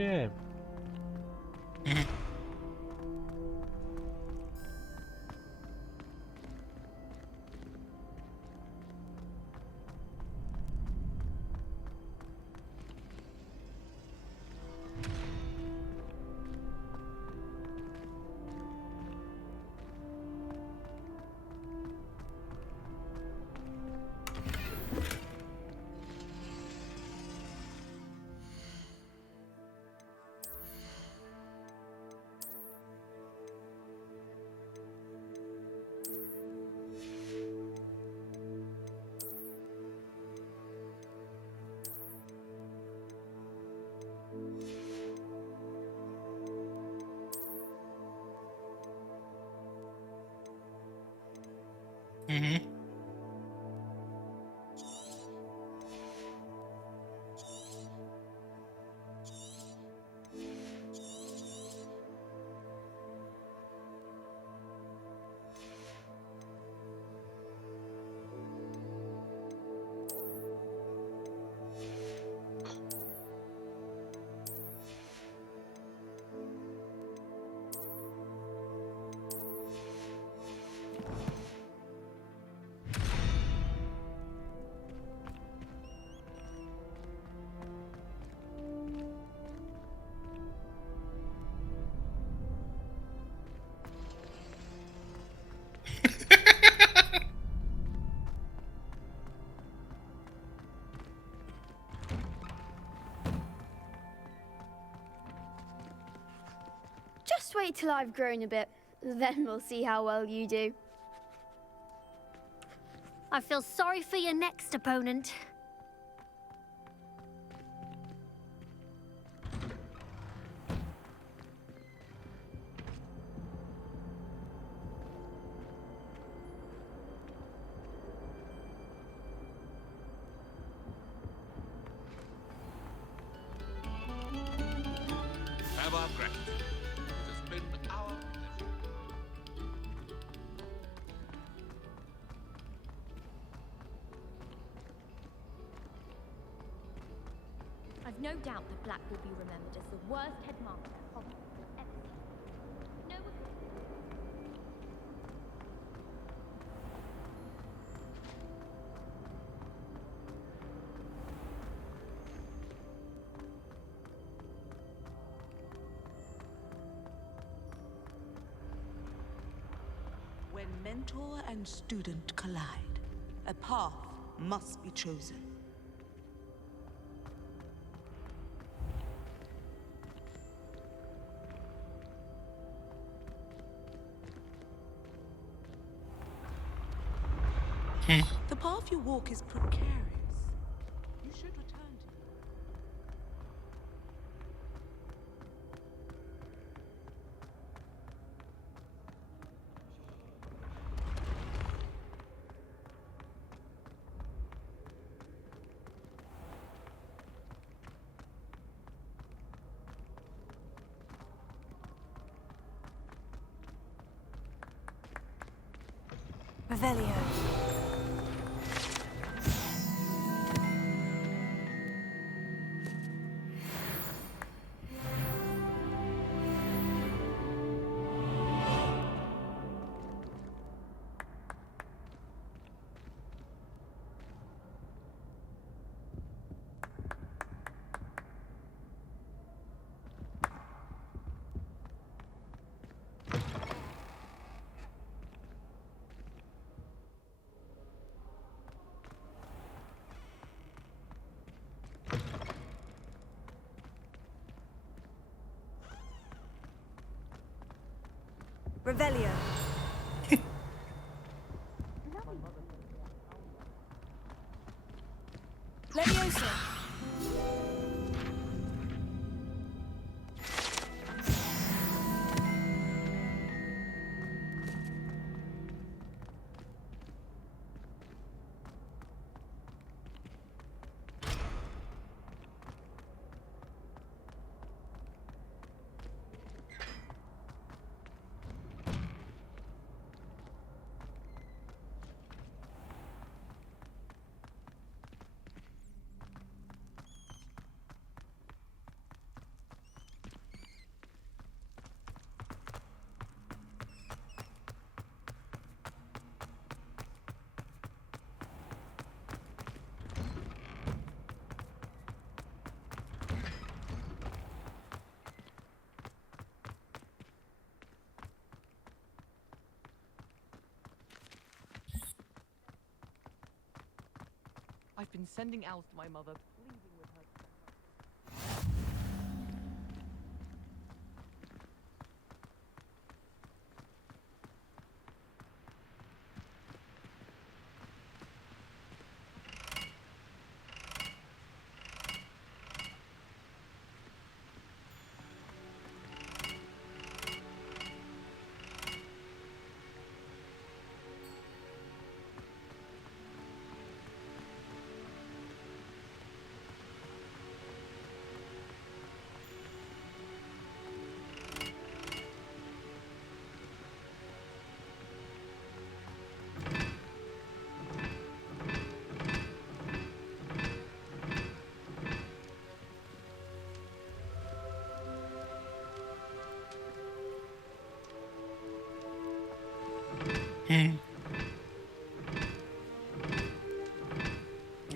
проверяем. Mhm. Just wait till I've grown a bit. Then we'll see how well you do. I feel sorry for your next opponent. Have our gratitude. It has been our pleasure. I've no doubt that Black will be remembered as the worst headmaster Hogwarts has ever seen. No one... When mentor and student collide, a path must be chosen. The path you walk is precarious. You should return to it. Revelio. Revelio. Leviosa. in sending owls to my mother, pleading with her to send her.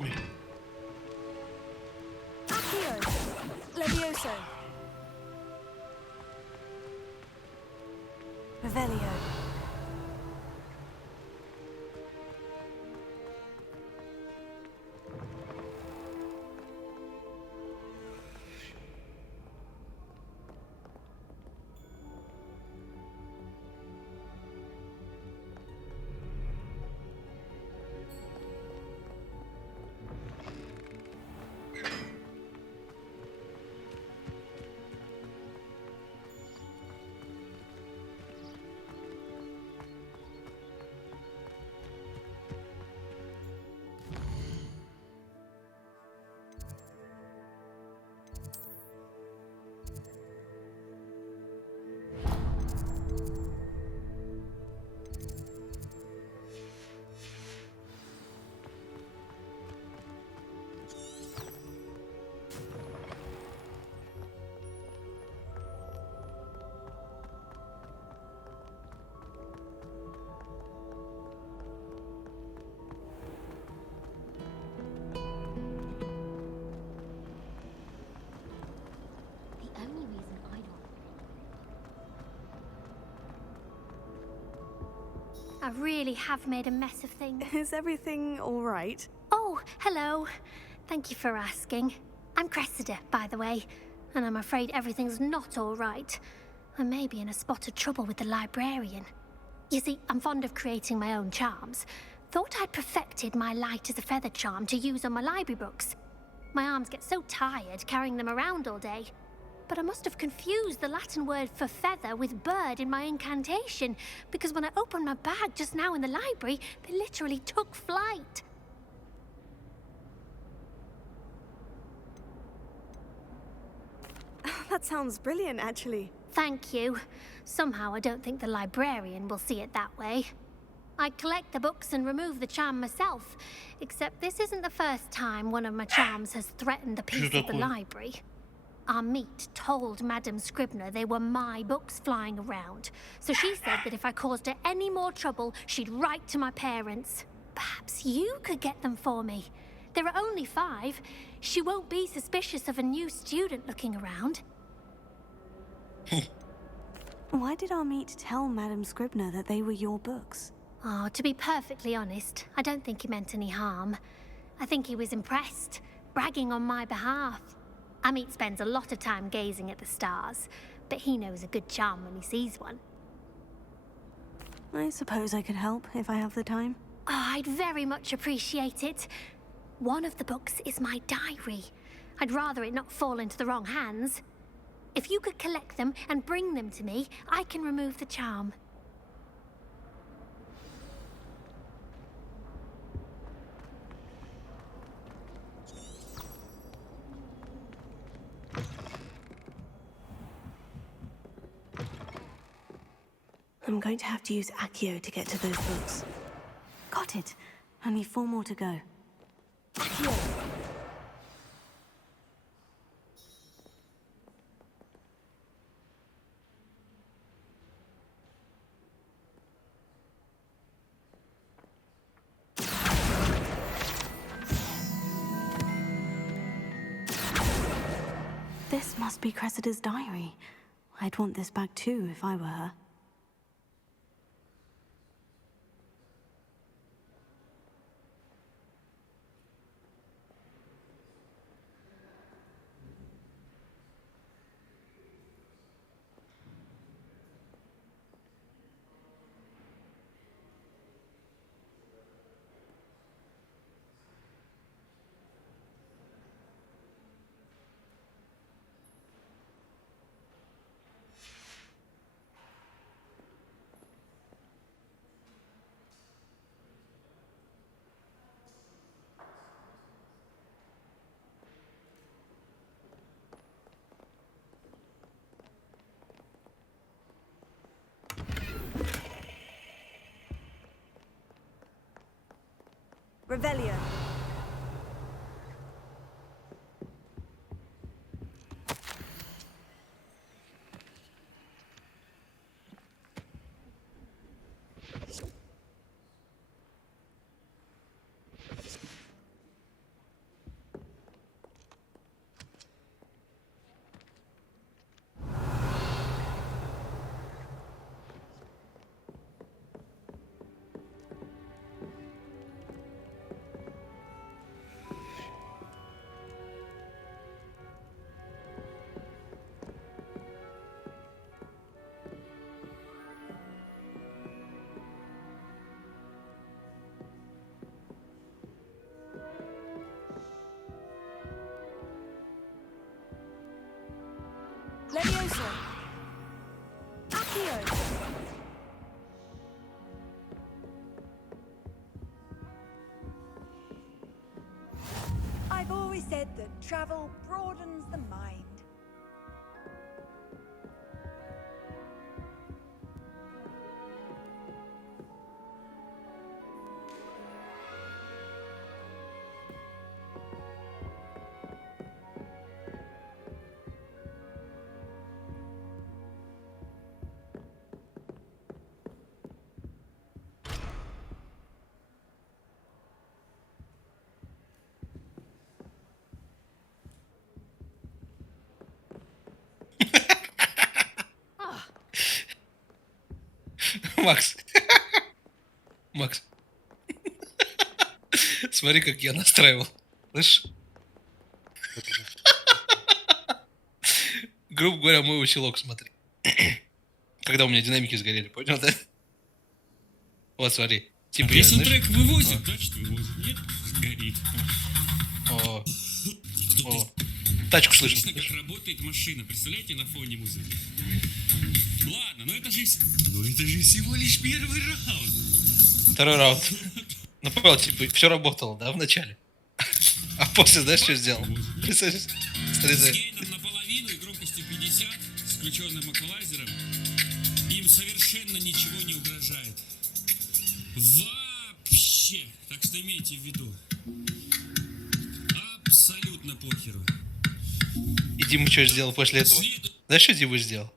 Oui. Accio! Levioso! Revelio! The only reason I don't... I really have made a mess of things. Is everything all right? Oh, hello. Thank you for asking. I'm Cressida, by the way, and I'm afraid everything's not all right. I may be in a spot of trouble with the librarian. You see, I'm fond of creating my own charms. Thought I'd perfected my light as a feather charm to use on my library books. My arms get so tired carrying them around all day. But I must have confused the Latin word for feather with bird in my incantation, because when I opened my bag just now in the library, they literally took flight. That sounds brilliant, actually. Thank you. Somehow I don't think the librarian will see it that way. I collect the books and remove the charm myself, except this isn't the first time one of my charms has threatened the peace of the library. Our meet told Madame Scribner they were my books flying around, so she said that if I caused her any more trouble, she'd write to my parents. Perhaps you could get them for me. There are only 5. She won't be suspicious of a new student looking around. Why did our meet tell Madame Scribner that they were your books? Oh, to be perfectly honest, I don't think he meant any harm. I think he was impressed, bragging on my behalf. Amit spends a lot of time gazing at the stars, but he knows a good charm when he sees one. I suppose I could help if I have the time. Oh, I'd very much appreciate it. One of the books is my diary. I'd rather it not fall into the wrong hands. If you could collect them and bring them to me, I can remove the charm. I'm going to have to use Accio to get to those books. Got it. Only 4 more to go. Accio! This must be Cressida's diary. I'd want this back too if I were her. Revelio. Levioso. Accio. I've always said that travel broadens the mind. Макс. Макс. Смотри, как я настраивал. Слышишь? Грубо говоря, мой усилок, смотри. Когда у меня динамики сгорели, понял, да? Вот, смотри. Типа, если знаешь... трек вывозит, значит вывозит. Нет, сгорит. О. Тачку слышно. Слышно, как работает машина. Представляете, на фоне музыки? Ладно, но это же всего лишь первый раунд. Второй раунд. Ну, понял, типа, все работало, да, в начале? А после, знаешь, что сделал? С гейном наполовину и громкостью 50, с включенным эквалайзером, им совершенно ничего не угрожает. Вообще. Так что имейте в виду. Абсолютно похеру. И Дима что сделал после этого? Знаешь, что Дима сделал?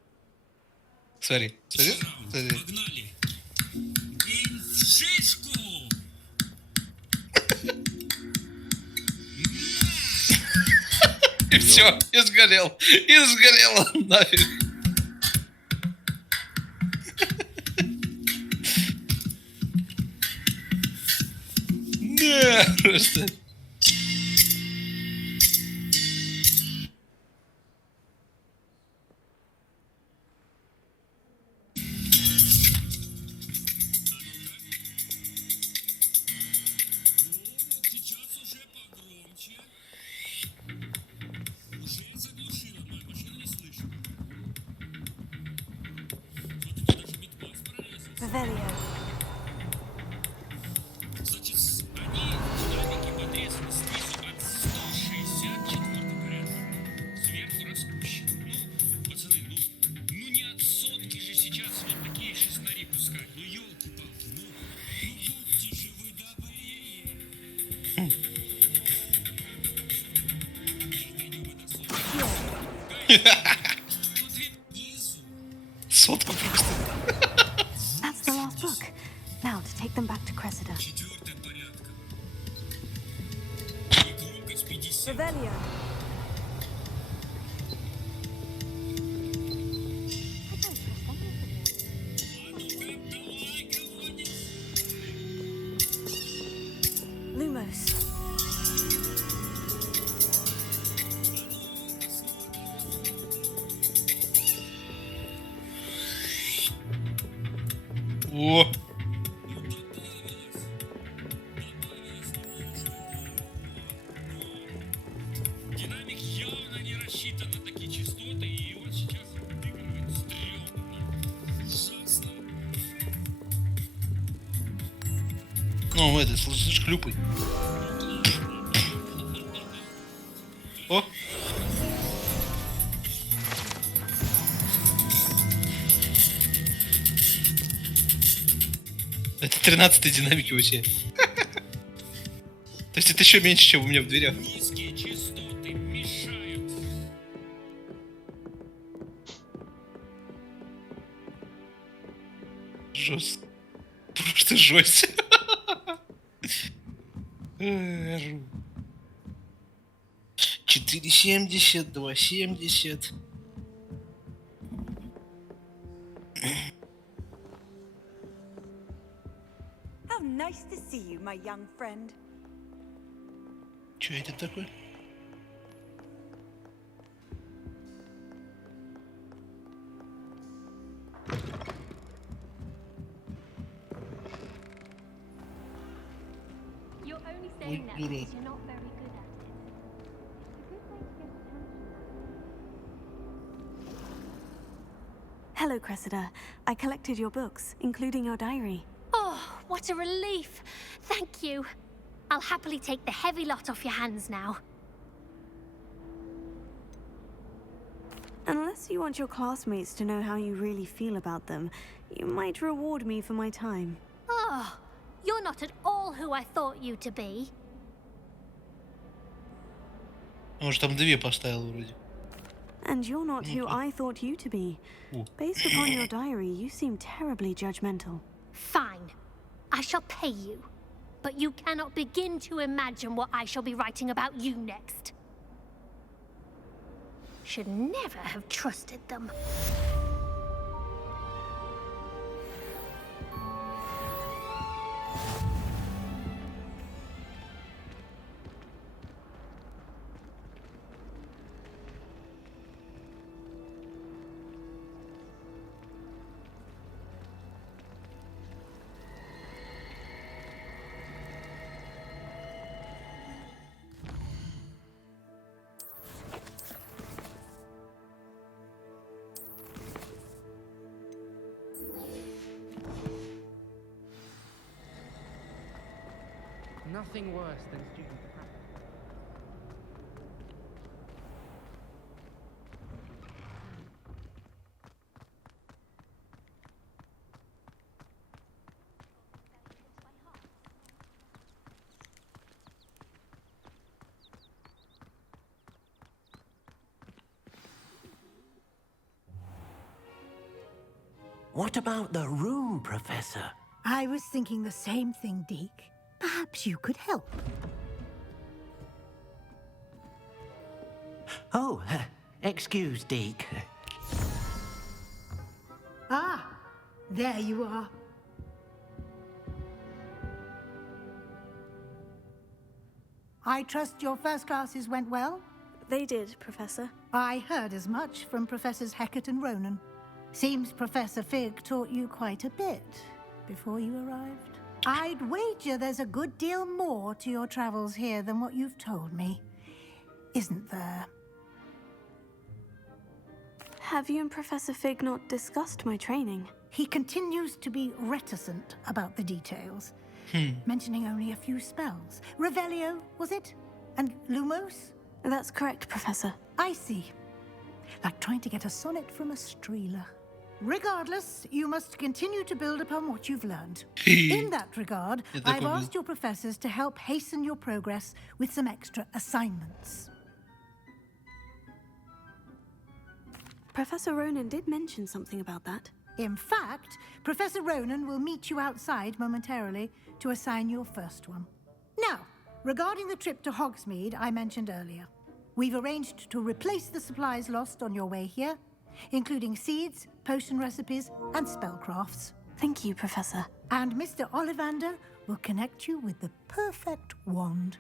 Смотри, смотри, смотри. Погнали. Гейм в шишку. И все, и сгорел. И сгорело нафиг. Не, просто... Revelio. Значит, они динамики подрезаны снизу от 164 порядка. Сверху распущены. Ну, пацаны, ну не от сотки же сейчас вот такие шестнари пускать. Ну, елки-палки, ну будьте же вы добрее. Сотку просто. That's the last book. Now to take them back to Cressida. Четвертая порядка. И громкость 50. Revelio. Lumos. О! Динамик явно не рассчитан на такие частоты, и он сейчас отыгрывает стрёмно. Ужасно. Ну, это, слышишь, хлюпай. О! Это 13-й динамики вообще. это еще меньше, чем у меня в дверях. Низкие частоты мешают. Жесть. Просто жесть. Ру. 4,70, 2,70. How nice to see you, my young friend. Че это такое? You're only Ой, saying that дурак. because you're not very good at it. It's a good way to get attention. Hello, Cressida. I collected your books, including your diary. Oh, what a relief. Thank you. I'll happily take the heavy lot off your hands now. Unless you want your classmates to know how you really feel about them, you might reward me for my time. Oh, you're not at all who I thought you to be. Может, там две поставил вроде. And you're not who I thought you to be. Based upon your diary, you seem terribly judgmental. Fine. I shall pay you. But you cannot begin to imagine what I shall be writing about you next. Should never have trusted them. Nothing worse than student panic. What about the room, Professor? I was thinking the same thing, Deke. Perhaps you could help. Oh, excuse, Deke. Ah, there you are. I trust your first classes went well? They did, Professor. I heard as much from Professors Hecat and Ronan. Seems Professor Fig taught you quite a bit before you arrived. I'd wager there's a good deal more to your travels here than what you've told me. Isn't there? Have you and Professor Fig not discussed my training? He continues to be reticent about the details, mentioning only a few spells. Revelio, was it? And Lumos? That's correct, Professor. I see. Like trying to get a sonnet from a streeler. Regardless, you must continue to build upon what you've learned. In that regard, I've asked your professors to help hasten your progress with some extra assignments. Professor Ronan did mention something about that. In fact, Professor Ronan will meet you outside momentarily to assign your first one. Now, regarding the trip to Hogsmeade I mentioned earlier, we've arranged to replace the supplies lost on your way here, including seeds, potion recipes, and spellcrafts. Thank you, Professor. And Mr. Ollivander will connect you with the perfect wand.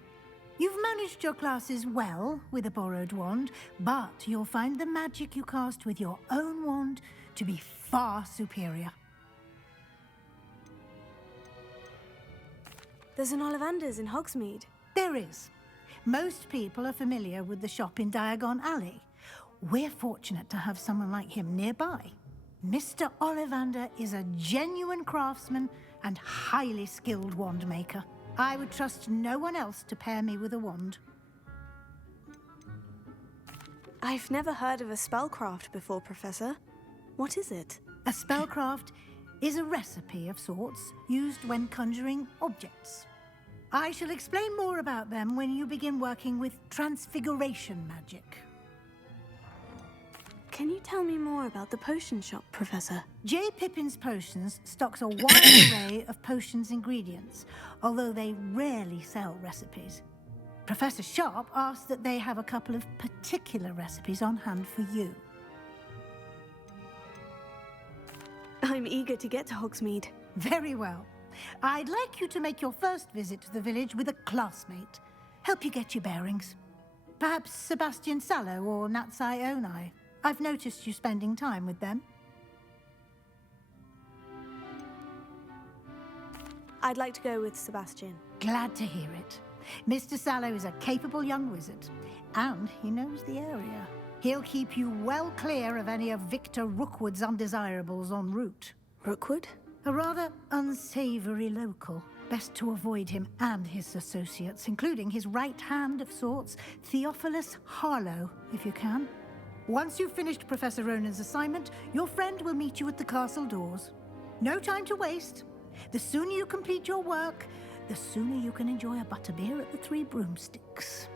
You've managed your classes well with a borrowed wand, but you'll find the magic you cast with your own wand to be far superior. There's an Ollivander's in Hogsmeade. There is. Most people are familiar with the shop in Diagon Alley. We're fortunate to have someone like him nearby. Mr. Ollivander is a genuine craftsman and highly skilled wand maker. I would trust no one else to pair me with a wand. I've never heard of a spellcraft before, Professor. What is it? A spellcraft is a recipe of sorts used when conjuring objects. I shall explain more about them when you begin working with transfiguration magic. Can you tell me more about the potion shop, Professor? J. Pippin's Potions stocks a wide array of potions ingredients, although they rarely sell recipes. Professor Sharp asked that they have a couple of particular recipes on hand for you. I'm eager to get to Hogsmeade. Very well. I'd like you to make your first visit to the village with a classmate. Help you get your bearings. Perhaps Sebastian Sallow or Natsai Onai. I've noticed you spending time with them. I'd like to go with Sebastian. Glad to hear it. Mr. Sallow is a capable young wizard, and he knows the area. He'll keep you well clear of any of Victor Rookwood's undesirables en route. Rookwood? A rather unsavory local. Best to avoid him and his associates, including his right hand of sorts, Theophilus Harlow, if you can. Once you've finished Professor Ronan's assignment, your friend will meet you at the castle doors. No time to waste. The sooner you complete your work, the sooner you can enjoy a butterbeer at the Three Broomsticks.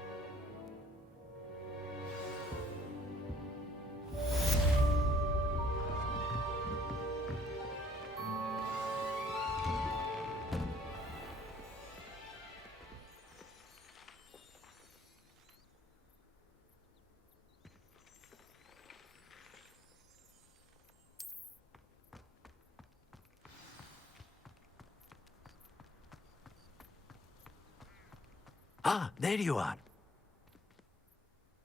Ah, there you are.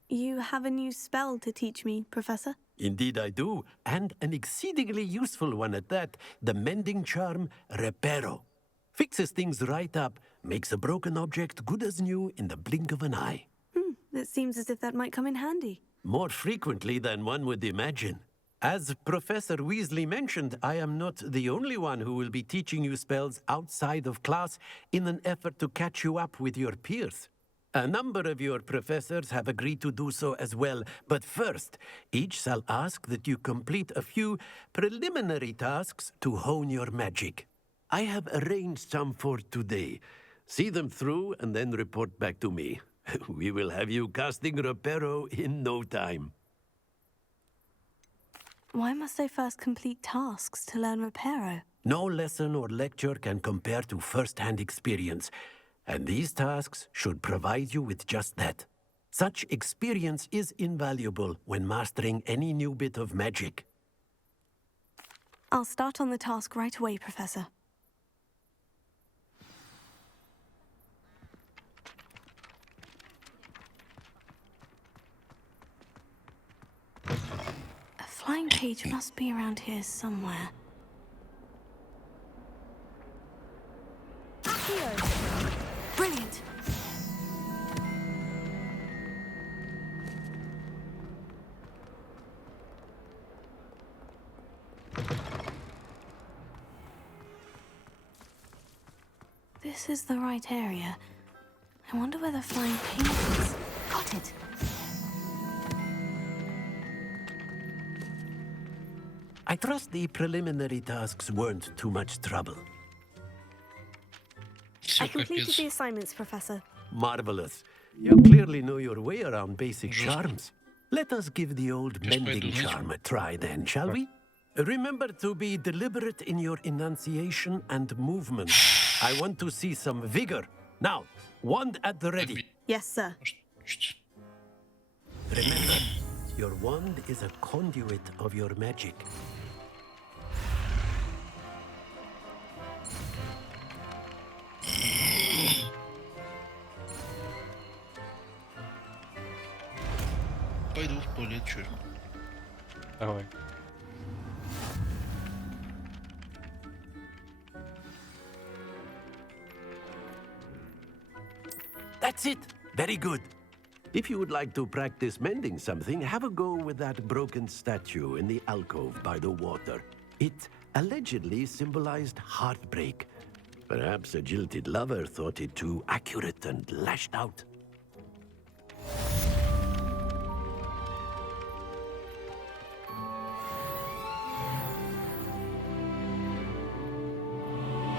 You have a new spell to teach me, Professor? Indeed I do, and an exceedingly useful one at that. The mending charm, Reparo. Fixes things right up, makes a broken object good as new in the blink of an eye. It seems as if that might come in handy. More frequently than one would imagine. As Professor Weasley mentioned, I am not the only one who will be teaching you spells outside of class in an effort to catch you up with your peers. A number of your professors have agreed to do so as well, but first, each shall ask that you complete a few preliminary tasks to hone your magic. I have arranged some for today. See them through and then report back to me. We will have you casting Reparo in no time. Why must I first complete tasks to learn Reparo? No lesson or lecture can compare to first-hand experience, and these tasks should provide you with just that. Such experience is invaluable when mastering any new bit of magic. I'll start on the task right away, Professor. A flying page must be around here somewhere. Brilliant! This is the right area. I wonder where the flying page is. Got it! I trust the preliminary tasks weren't too much trouble. I completed the assignments, Professor. Marvelous. You clearly know your way around basic charms. Let us give the old mending charm a try then, shall we? Remember to be deliberate in your enunciation and movement. I want to see some vigor. Now, wand at the ready. Yes, sir. Remember, your wand is a conduit of your magic. Пойду в туалет, чё? Давай. That's it. Very good. If you would like to practice mending something, have a go with that broken statue in the alcove by the water. It allegedly symbolized heartbreak. Perhaps a jilted lover thought it too accurate and lashed out.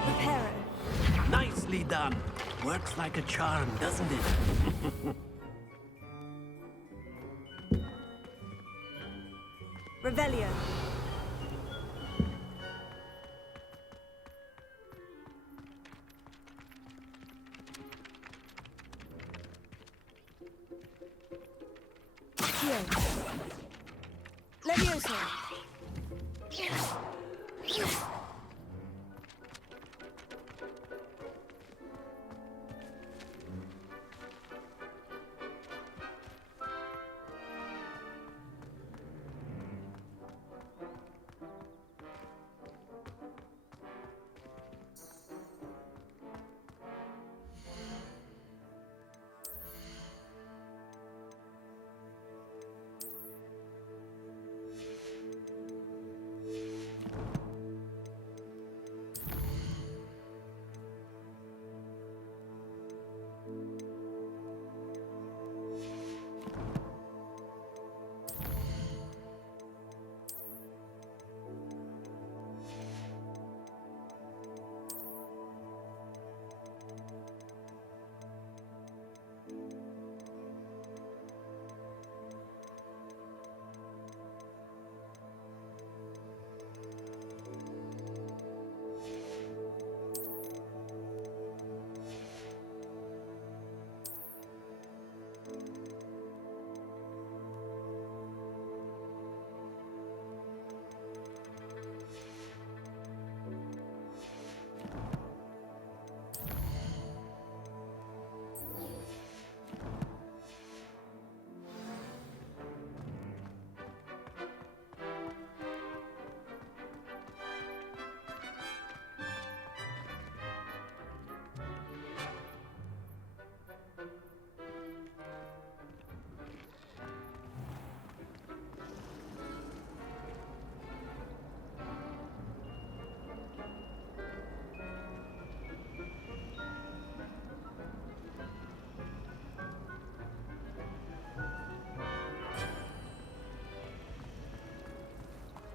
Reparo. Nicely done. Works like a charm, doesn't it? Revelio. Accio. Levioso.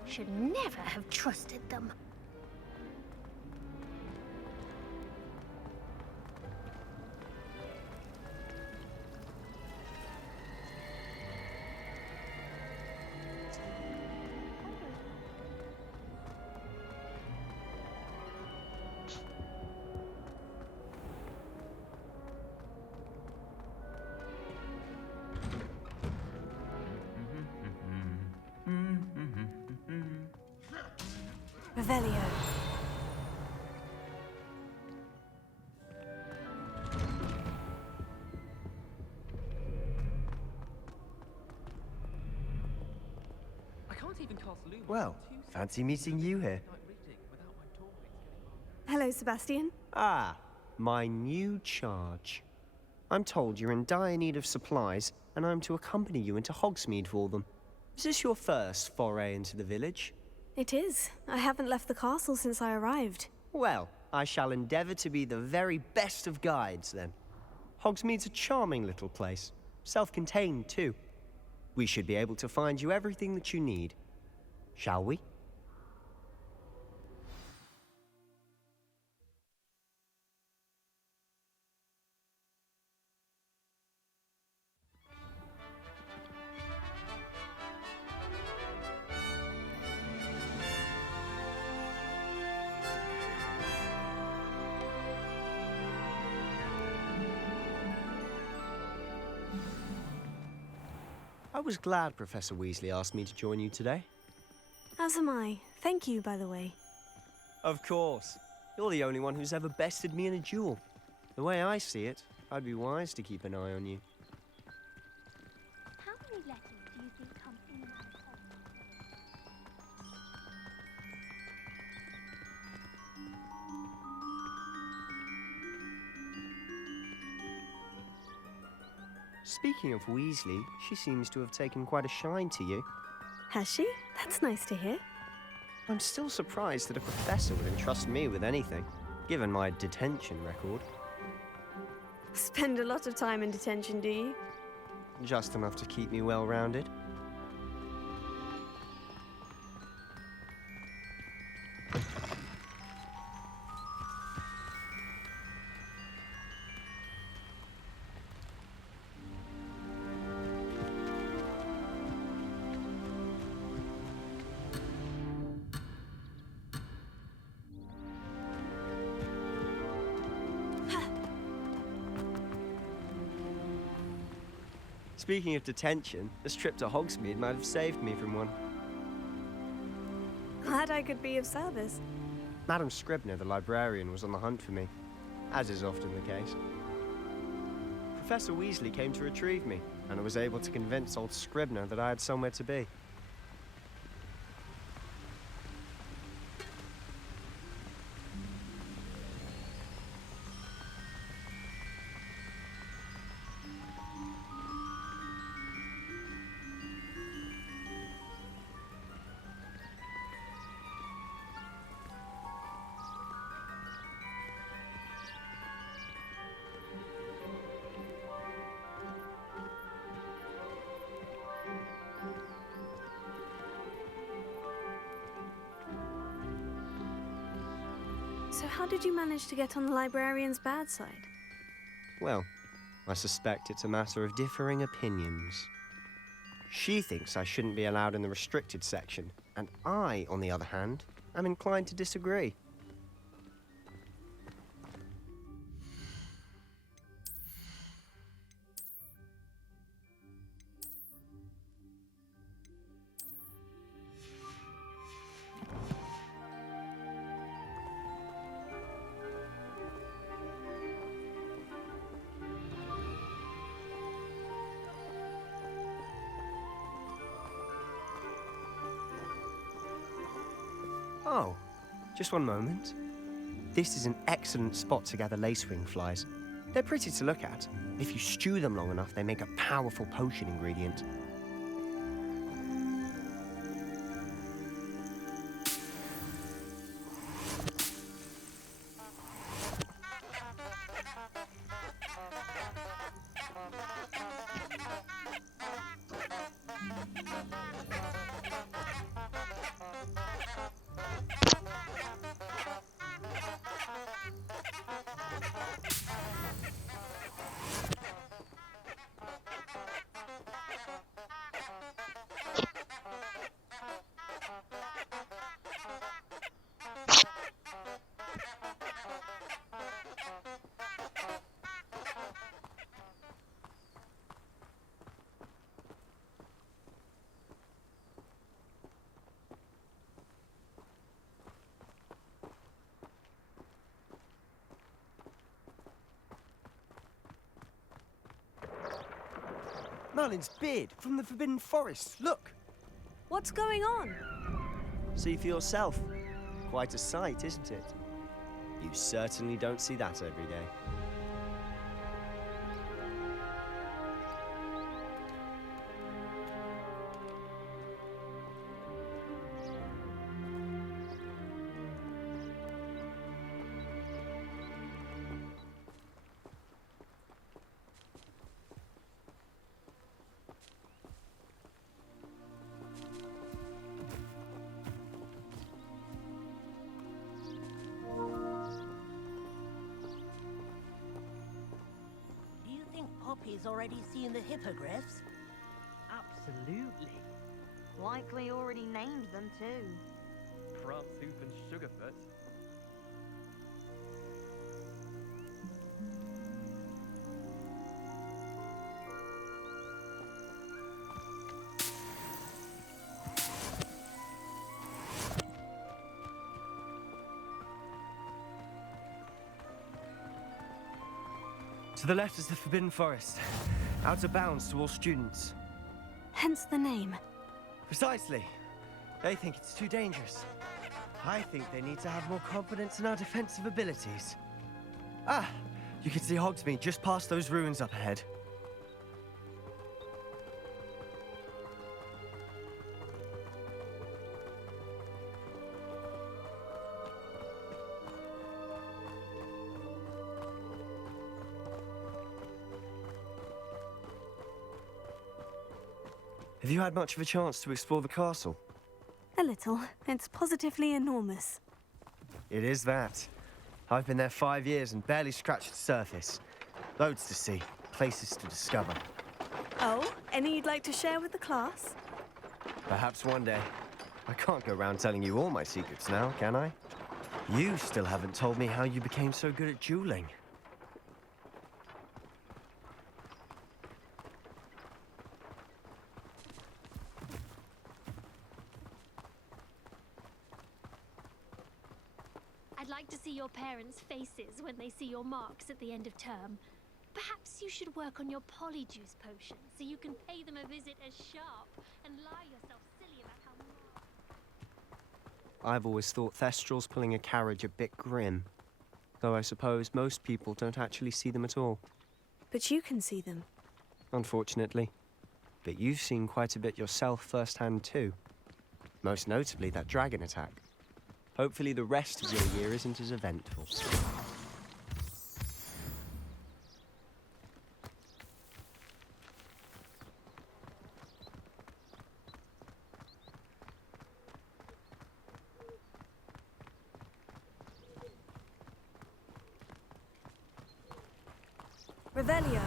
Should never have trusted them. Revelio. I can't even cast Lumen. Well, fancy meeting you here. Hello, Sebastian. Ah, my new charge. I'm told you're in dire need of supplies, and I'm to accompany you into Hogsmeid for them. Is this your first foray into the village? It is. I haven't left the castle since I arrived. Well, I shall endeavour to be the very best of guides, then. Hogsmeid's a charming little place. Self-contained, too. We should be able to find you everything that you need. Shall we? I was glad Professor Weasley asked me to join you today. As am I. Thank you, by the way. Of course. You're the only one who's ever bested me in a duel. The way I see it, I'd be wise to keep an eye on you. How many letters do you think come in and out of Hogwarts? Speaking of Weasley, she seems to have taken quite a shine to you. Has she? That's nice to hear. I'm still surprised that a professor would entrust me with anything, given my detention record. Spend a lot of time in detention, do you? Just enough to keep me well-rounded. Speaking of detention, this trip to Hogsmeade might have saved me from one. Glad I could be of service. Madam Scribner, the librarian, was on the hunt for me, as is often the case. Professor Weasley came to retrieve me, and I was able to convince old Scribner that I had somewhere to be. So how did you manage to get on the librarian's bad side? Well, I suspect it's a matter of differing opinions. She thinks I shouldn't be allowed in the restricted section, and I, on the other hand, am inclined to disagree. Oh, just one moment. This is an excellent spot to gather lacewing flies. They're pretty to look at. If you stew them long enough, they make a powerful potion ingredient. Merlin's beard from the Forbidden Forest. Look! What's going on? See for yourself. Quite a sight, isn't it? You certainly don't see that every day. Poppy's already seen the hippogriffs? Absolutely. Likely already named them too. Crab soup and sugarfoot. To the left is the Forbidden Forest. Out of bounds to all students. Hence the name. Precisely. They think it's too dangerous. I think they need to have more confidence in our defensive abilities. Ah! You can see Hogsmeade just past those ruins up ahead. Have you had much of a chance to explore the castle? A little. It's positively enormous. It is that. I've been there 5 years and barely scratched the surface. Loads to see, places to discover. Oh, any you'd like to share with the class? Perhaps one day. I can't go around telling you all my secrets now, can I? You still haven't told me how you became so good at dueling. like to see your parents' faces when they see your marks at the end of term. Perhaps you should work on your polyjuice potion so you can pay them a visit as sharp and lie yourself silly about how much. I've always thought Thestral's pulling a carriage a bit grim. Though I suppose most people don't actually see them at all. But you can see them. Unfortunately. But you've seen quite a bit yourself firsthand too. Most notably that dragon attack. Hopefully the rest of your year isn't as eventful. Revelio.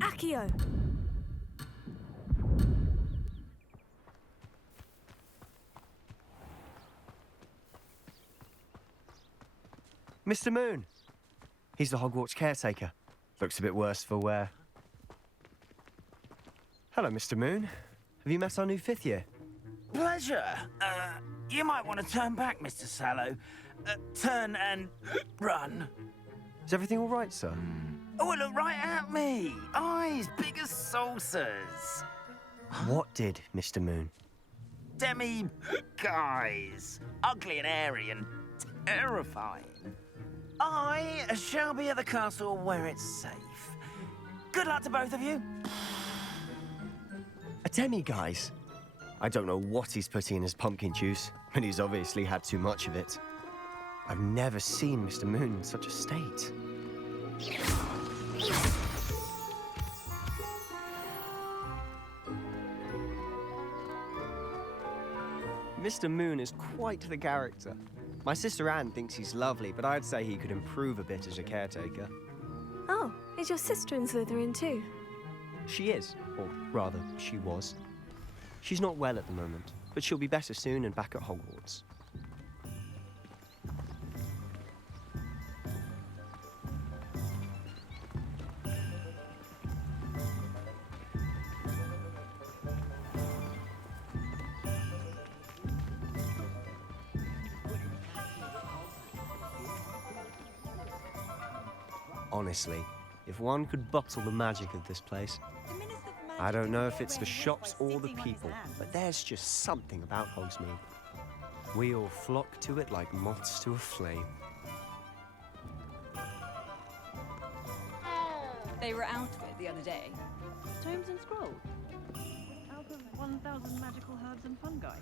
Accio. Mr. Moon! He's the Hogwarts caretaker. Looks a bit worse for wear. Hello, Mr. Moon. Have you met our new 5th year? Pleasure. You might want to turn back, Mr. Sallow. Turn and run. Is everything all right, sir? Oh, look right at me. Eyes big as saucers. What did, Mr. Moon? Guys. Ugly and airy and terrifying. I shall be at the castle where it's safe. Good luck to both of you. A demi-guise? I don't know what he's putting in his pumpkin juice, but he's obviously had too much of it. I've never seen Mr. Moon in such a state. Mr. Moon is quite the character. My sister Anne thinks he's lovely, but I'd say he could improve a bit as a caretaker. Oh, is your sister in Slytherin too? She is, or rather, she was. She's not well at the moment, but she'll be better soon and back at Hogwarts. Honestly, if one could bottle the magic of this place. I don't know if it's the shops or the people, but there's just something about Hogsmeade. We all flock to it like moths to a flame. They were out of it the other day. Tomes and scrolls. Out of 1,000 magical herbs and fungi.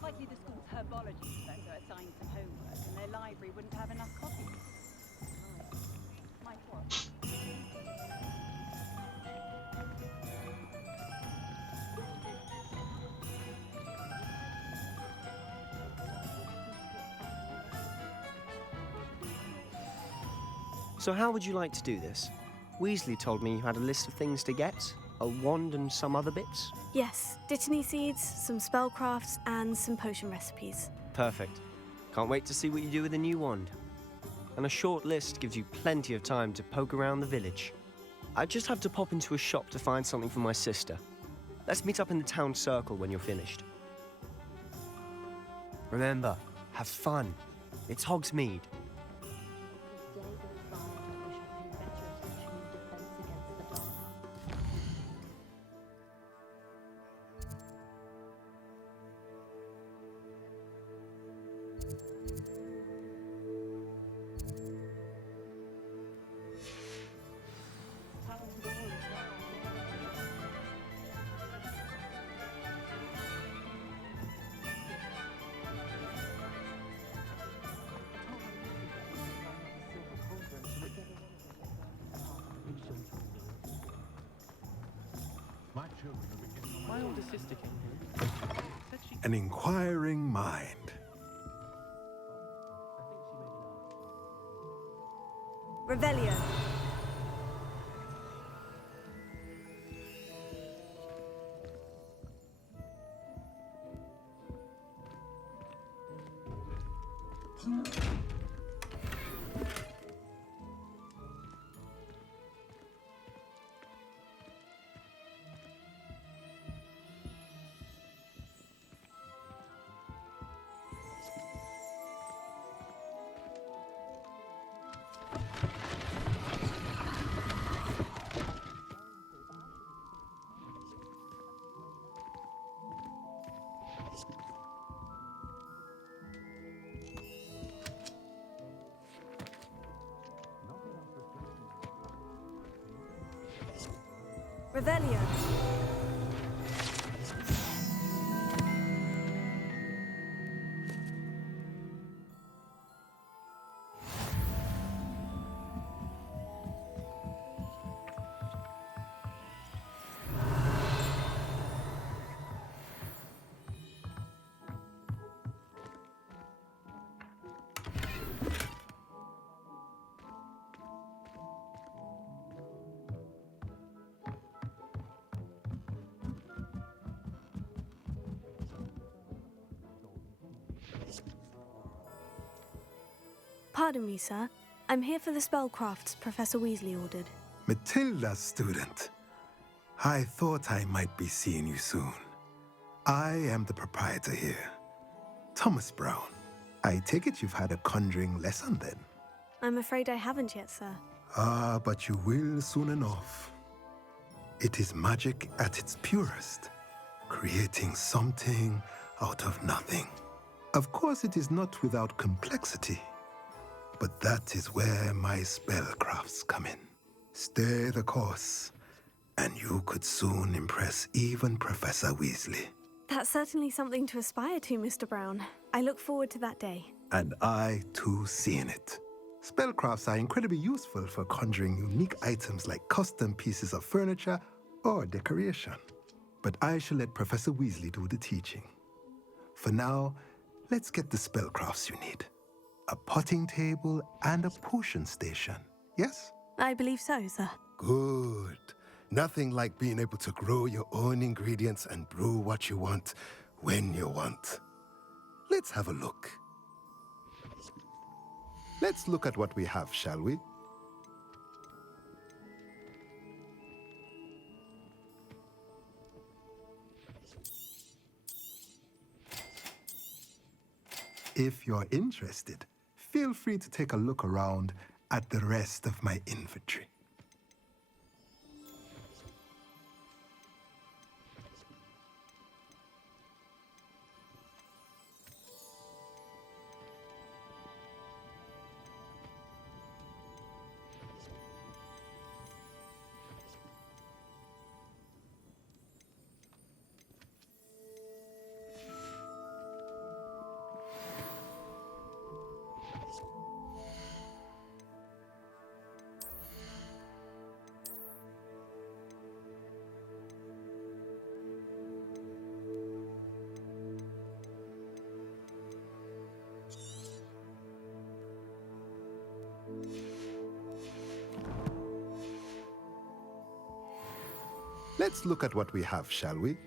Likely the school's herbology professor assigned some homework and their library wouldn't have enough copies. Might what? So how would you like to do this? Weasley told me you had a list of things to get. A wand and some other bits? Yes, dittany seeds, some spellcrafts, and some potion recipes. Perfect. Can't wait to see what you do with the new wand. And a short list gives you plenty of time to poke around the village. I just have to pop into a shop to find something for my sister. Let's meet up in the town circle when you're finished. Remember, have fun. It's Hogsmeade. My older sister came here. Said she An inquiring mind. Revelio. Revelio. Pardon me, sir. I'm here for the spellcrafts Professor Weasley ordered. Matilda, student. I thought I might be seeing you soon. I am the proprietor here, Thomas Brown. I take it you've had a conjuring lesson then? I'm afraid I haven't yet, sir. Ah, but you will soon enough. It is magic at its purest, creating something out of nothing. Of course, it is not without complexity, but that is where my spellcrafts come in. Stay the course, and you could soon impress even Professor Weasley. That's certainly something to aspire to, Mr. Brown. I look forward to that day. And I, too, seeing it. Spellcrafts are incredibly useful for conjuring unique items like custom pieces of furniture or decoration. But I shall let Professor Weasley do the teaching. For now, let's get the spellcrafts you need. A potting table and a potion station, yes? I believe so, sir. Good. Nothing like being able to grow your own ingredients and brew what you want when you want. Let's have a look. Let's look at what we have, shall we? If you're interested, feel free to take a look around at the rest of my inventory. Let's look at what we have, shall we?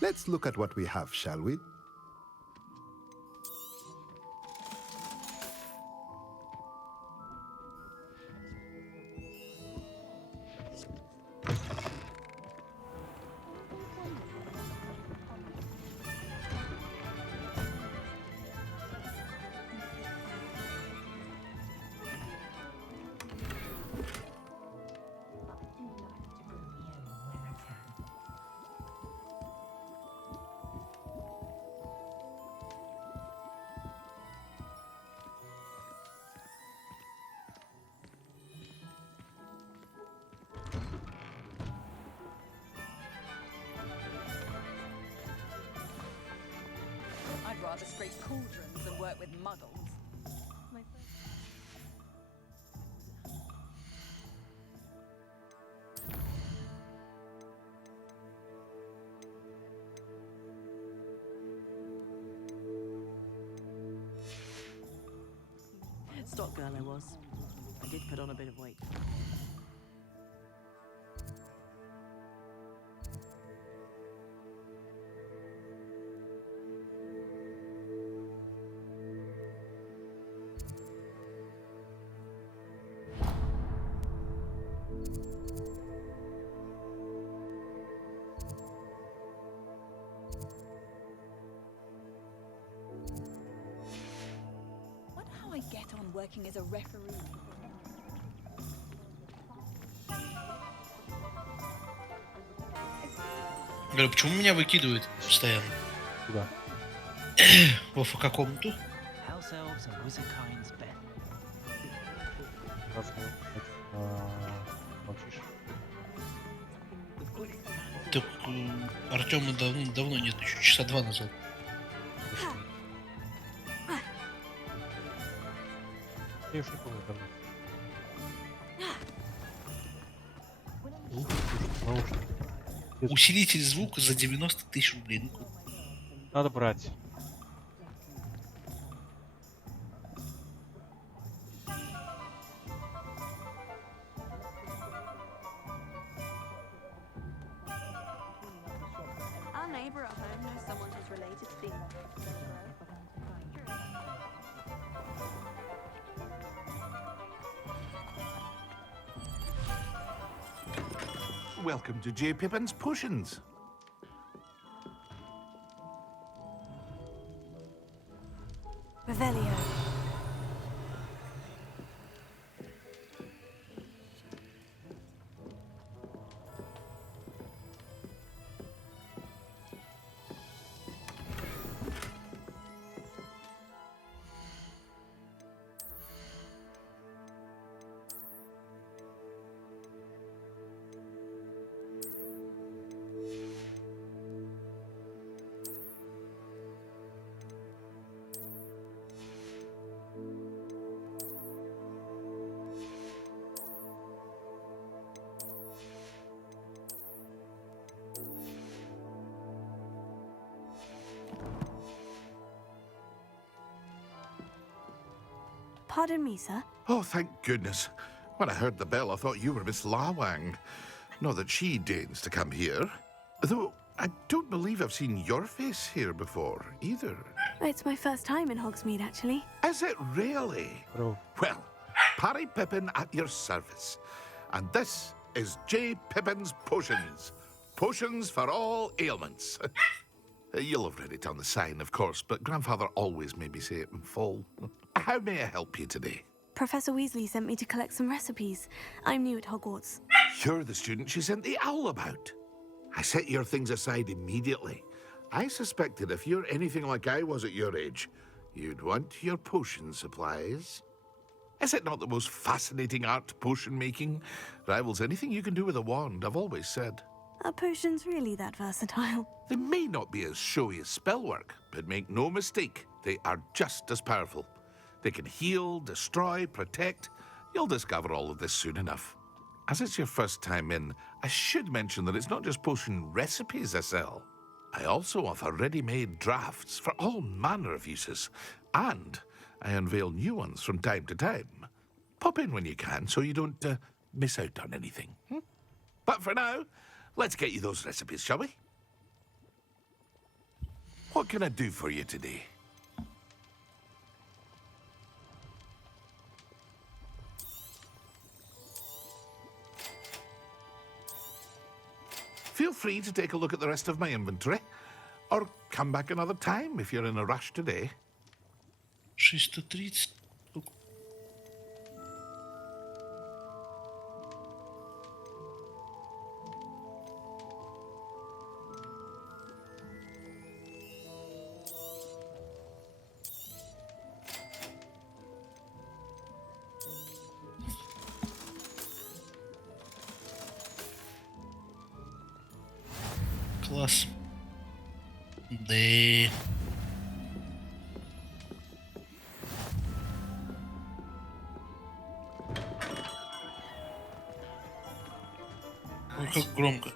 Let's look at what we have, shall we? I'd rather scrape cauldrons than work with muggles. Stock girl I was. I did put on a bit of weight. Wonder how I get on working as a referee. Говорю, почему меня выкидывают постоянно? Куда? В каком-то? House elves and wizard kind's best. Раз молчишь. Так Артема давно нет, еще часа 2 назад. Я уж не помню давно. Наушники. Усилитель звука за 90 тысяч рублей. Ну, Надо брать. Our neighbour at home knows someone who's related to the Welcome to J. Pippin's Potions. Revelio. Pardon me, sir. Oh, thank goodness. When I heard the bell, I thought you were Miss Lawang. Not that she deigns to come here. Though I don't believe I've seen your face here before, either. It's my first time in Hogsmeade, actually. Is it really? Bro. Well, Parry Pippin at your service. And this is J. Pippin's Potions. Potions for all ailments. You'll have read it on the sign, of course, but Grandfather always made me say it in full. How may I help you today? Professor Weasley sent me to collect some recipes. I'm new at Hogwarts. You're the student she sent the owl about. I set your things aside immediately. I suspected if you're anything like I was at your age, you'd want your potion supplies. Is it not the most fascinating art, potion making? Rivals anything you can do with a wand, I've always said. Are potions really that versatile? They may not be as showy as spellwork, but make no mistake, they are just as powerful. They can heal, destroy, protect. You'll discover all of this soon enough. As it's your first time in, I should mention that it's not just potion recipes I sell. I also offer ready-made drafts for all manner of uses, and I unveil new ones from time to time. Pop in when you can so you don't miss out on anything. But for now, let's get you those recipes, shall we? What can I do for you today? Feel free to take a look at the rest of my inventory, or come back another time if you're in a rush today. 630. Класс. Да. Ой, как громко.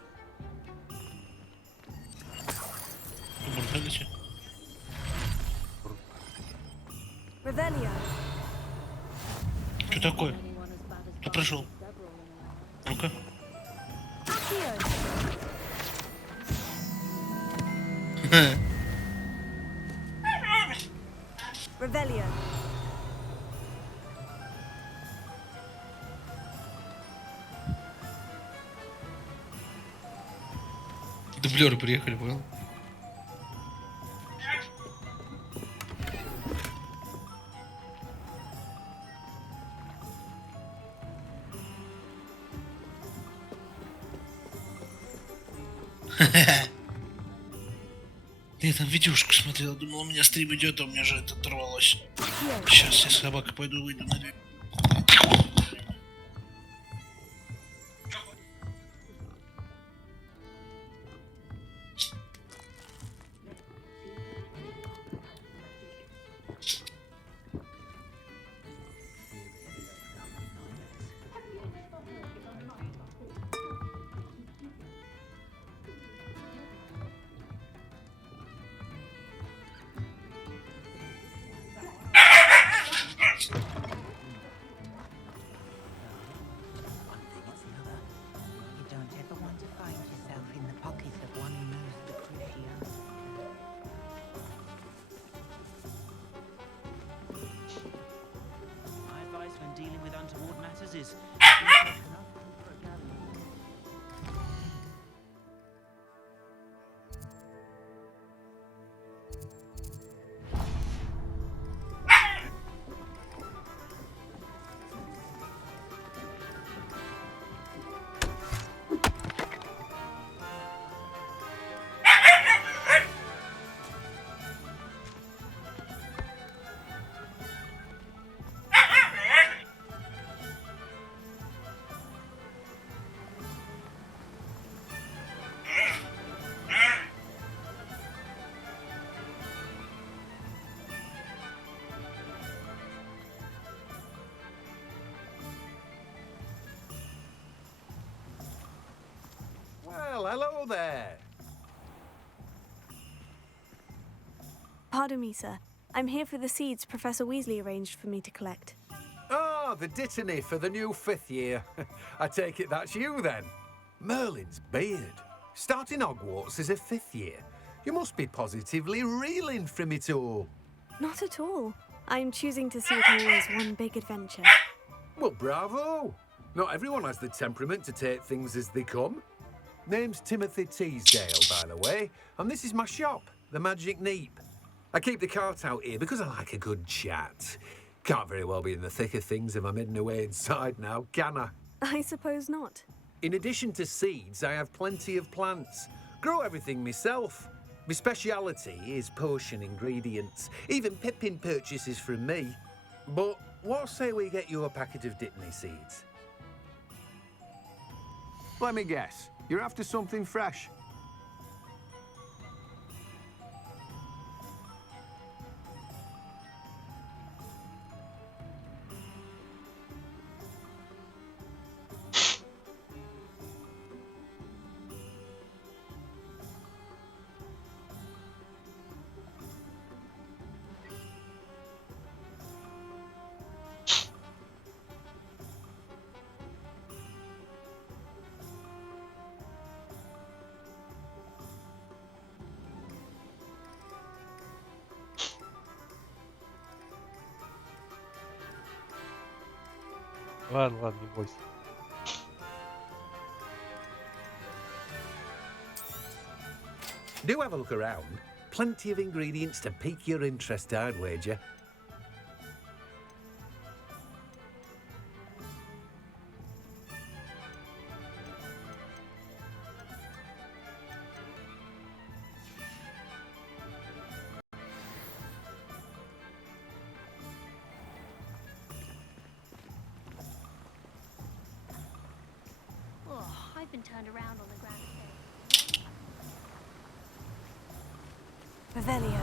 Revelio. Что такое? Кто прошел? Ну-ка. Revelio. Дублеры приехали, понял? Я там видюшку смотрел, думал, у меня стрим идет, а у меня же это оторвалось. Сейчас я с собакой пойду выйду на дверь. You don't ever want to find yourself in the pocket of one who knows the crucio. My advice when dealing with untoward matters is Well, hello there. Pardon me, sir. I'm here for the seeds Professor Weasley arranged for me to collect. Oh, the dittany for the new 5th year. I take it that's you then. Merlin's beard. Starting Hogwarts as a 5th year. You must be positively reeling from it all. Not at all. I'm choosing to see it all as one big adventure. Well, bravo. Not everyone has the temperament to take things as they come. Name's Timothy Teasdale, by the way, and this is my shop, the Magic Neep. I keep the cart out here because I like a good chat. Can't very well be in the thick of things if I'm hidden away inside now, can I? I suppose not. In addition to seeds, I have plenty of plants. Grow everything myself. My speciality is potion ingredients. Even Pippin purchases from me. But what say we get you a packet of Dittany seeds? Let me guess. You're after something fresh. Ладно, ладно, не бойся. Do have a look around. Plenty of ingredients to pique your interest, I'd wager. Oh, I've been turned around on the ground. Revelio.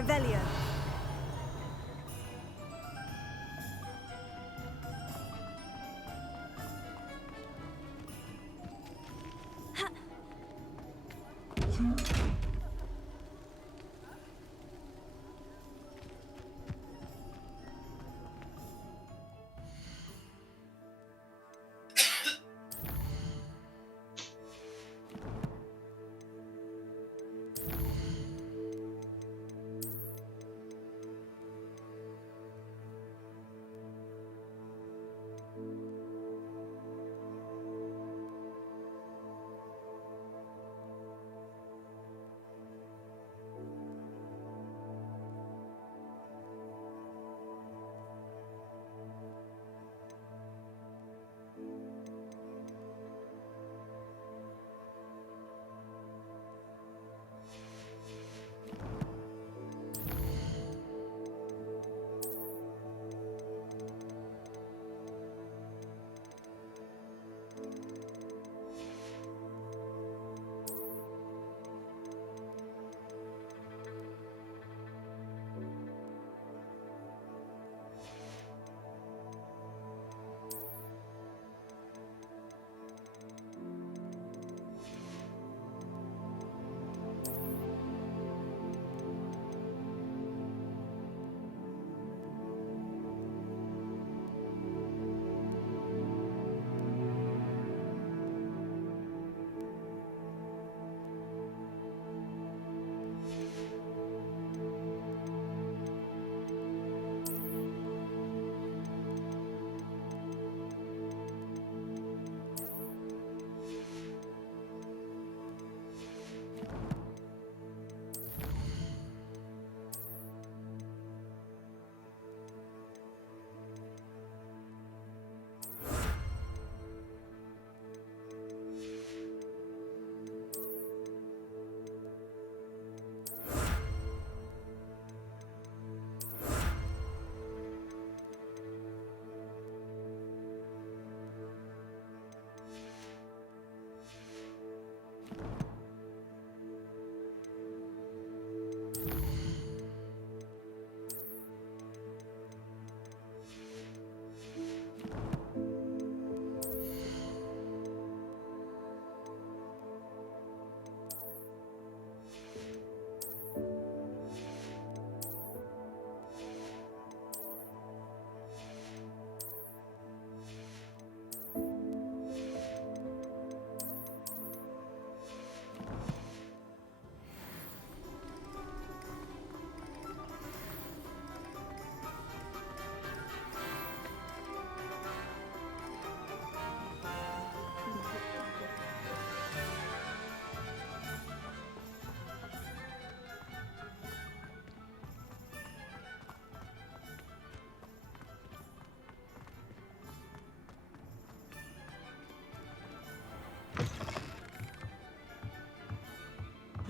Revelio.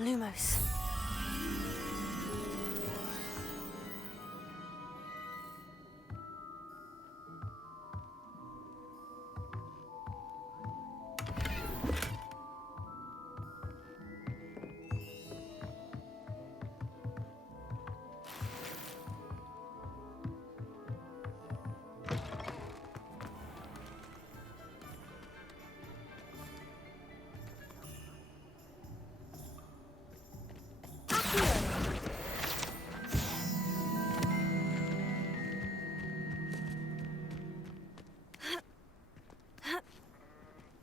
Lumos.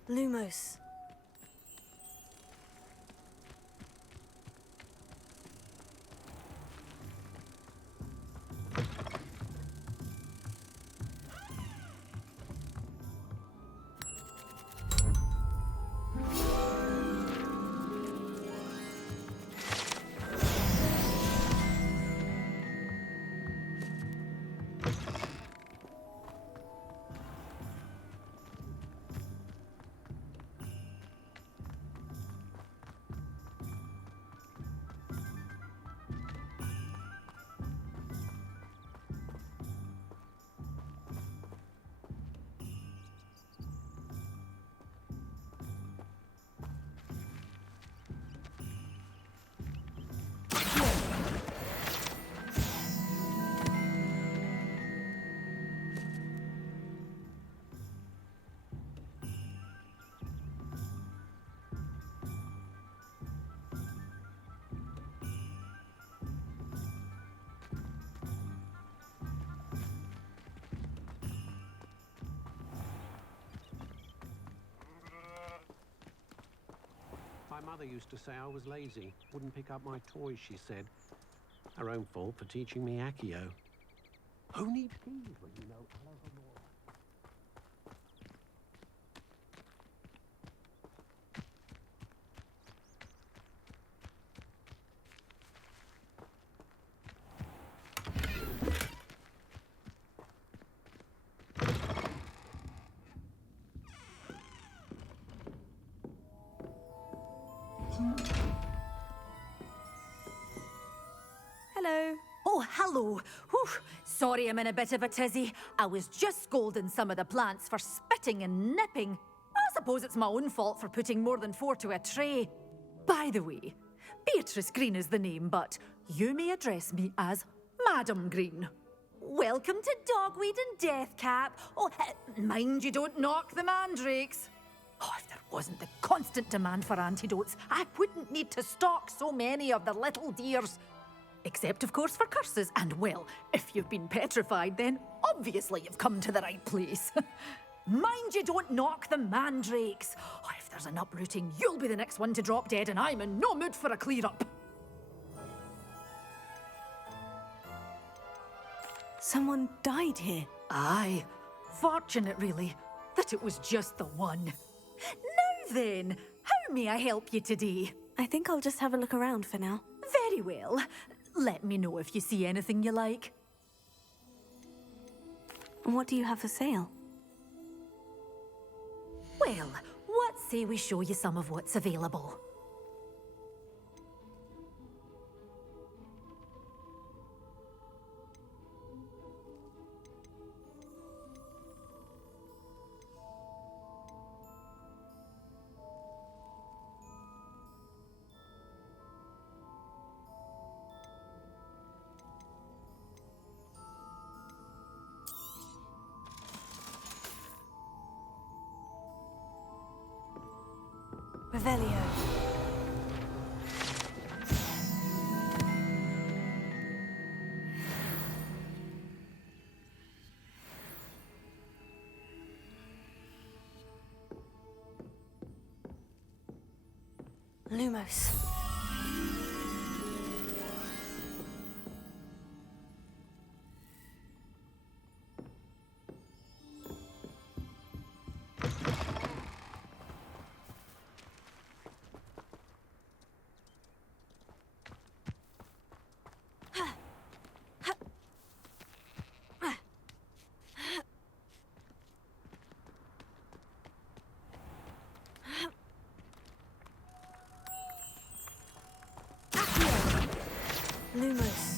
Lumos. My mother used to say I was lazy, wouldn't pick up my toys, she said. Her own fault for teaching me Accio. Who needs keys when you know Alohomora? Hello. Oh, hello. Whew. Sorry I'm in a bit of a tizzy. I was just scolding some of the plants for spitting and nipping. I suppose it's my own fault for putting more than 4 to a tray. By the way, Beatrice Green is the name, but you may address me as Madam Green. Welcome to Dogweed and Deathcap. Oh, mind you don't knock the mandrakes. Oh, if there wasn't the constant demand for antidotes, I wouldn't need to stock so many of the little dears. Except, of course, for curses. And, well, if you've been petrified, then obviously you've come to the right place. Mind you don't knock the mandrakes. Oh, if there's an uprooting, you'll be the next one to drop dead, and I'm in no mood for a clear-up. Someone died here. Aye. Fortunate, really, that it was just the one. Now then, how may I help you today? I think I'll just have a look around for now. Very well. Let me know if you see anything you like. What do you have for sale? Well, what say we show you some of what's available? Revelio. Lumos. Lumos.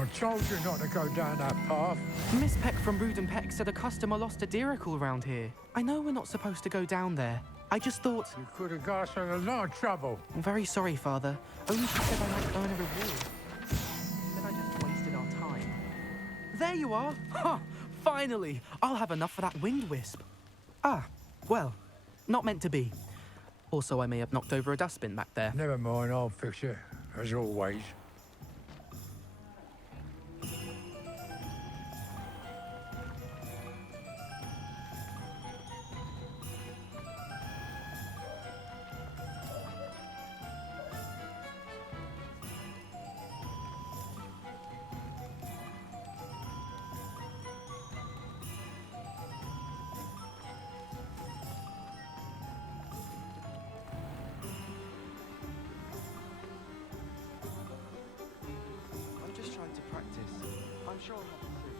I told you not to go down that path. Miss Peck from Brood and Peck said a customer lost a deeracle round here. I know we're not supposed to go down there. I just thought... You could have got us in a lot of trouble. I'm very sorry, Father. Only she said I might earn a reward. Then I just wasted our time. There you are! Ha! Finally! I'll have enough for that wind wisp. Ah, well, not meant to be. Also, I may have knocked over a dustbin back there. Never mind, I'll fix it, as always. I'm just trying to practice. I'm sure I'll have improved.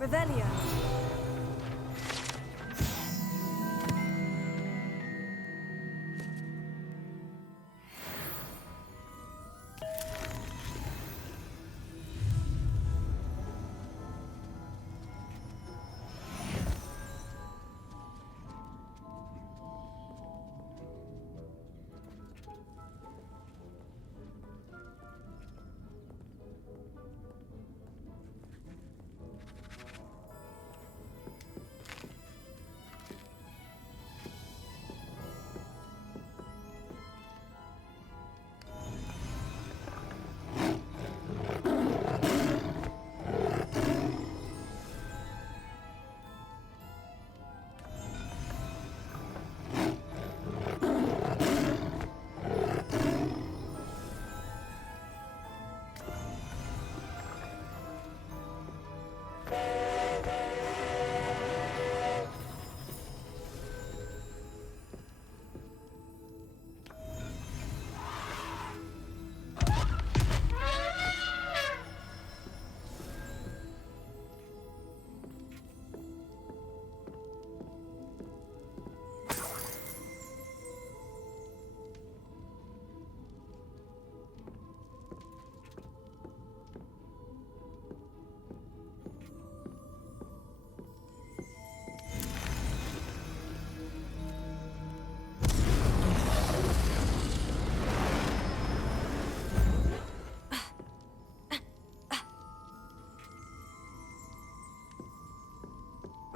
Revelio.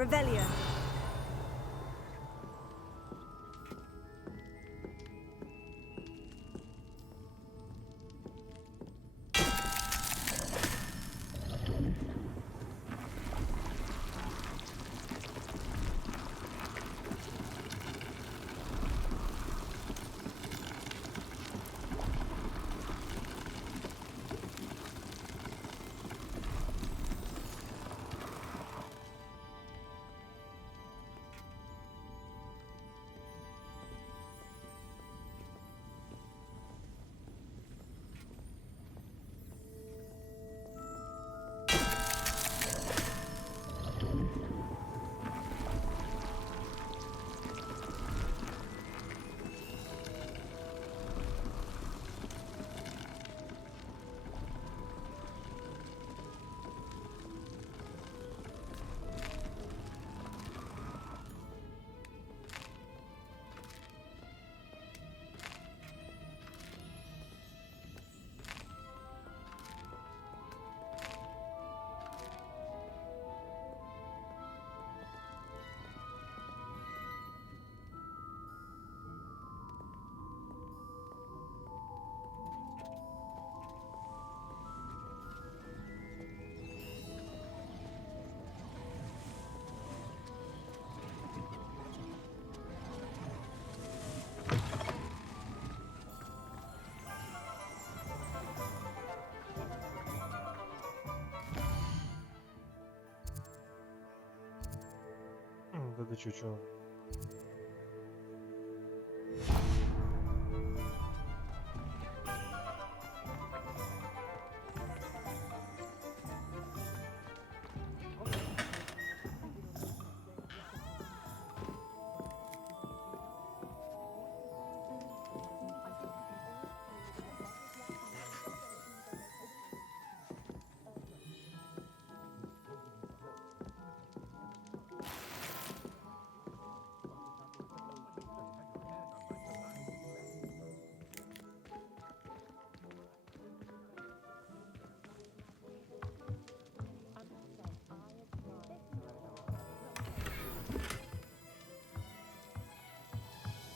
Revelio. Да чё.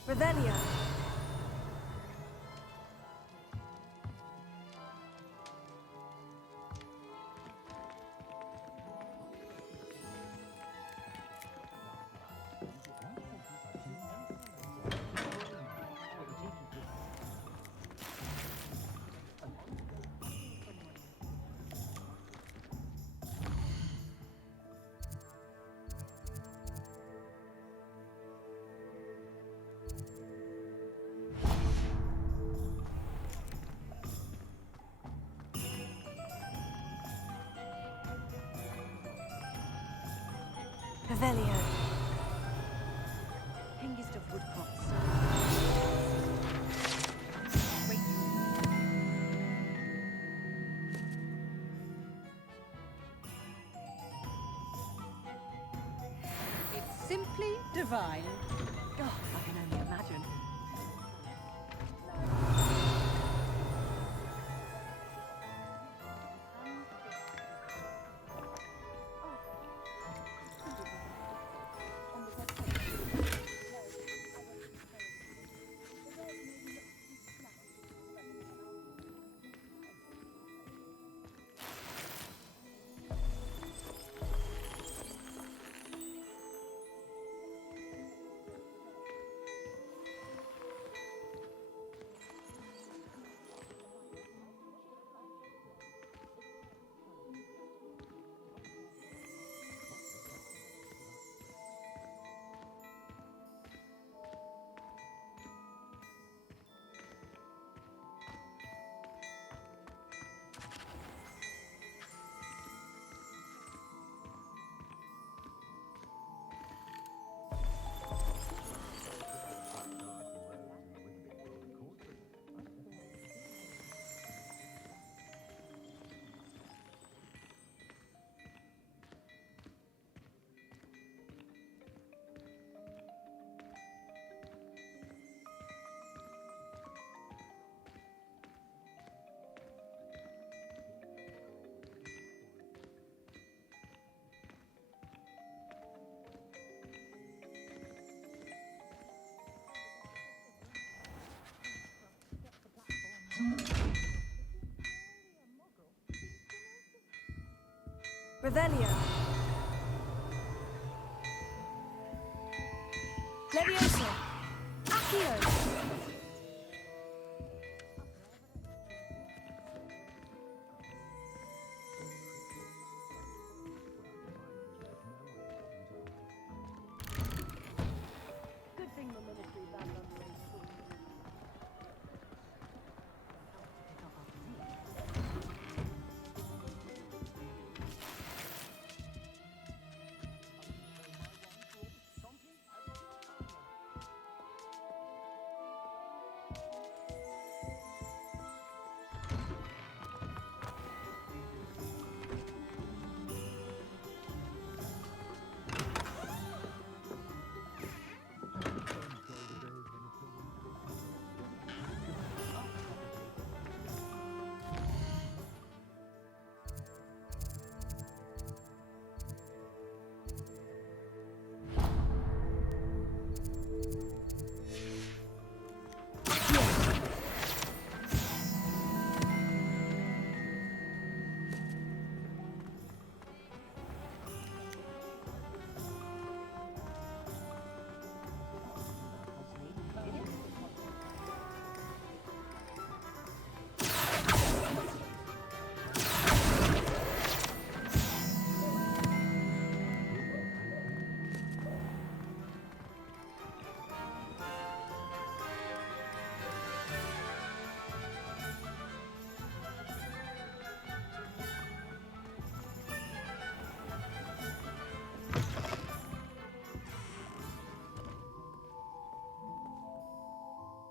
Revelio. Revelio. Hengist of Woodcots. It's simply divine. Oh, I can only imagine. Revelio. Leviosa. Accio. Good thing the military banned underage schools.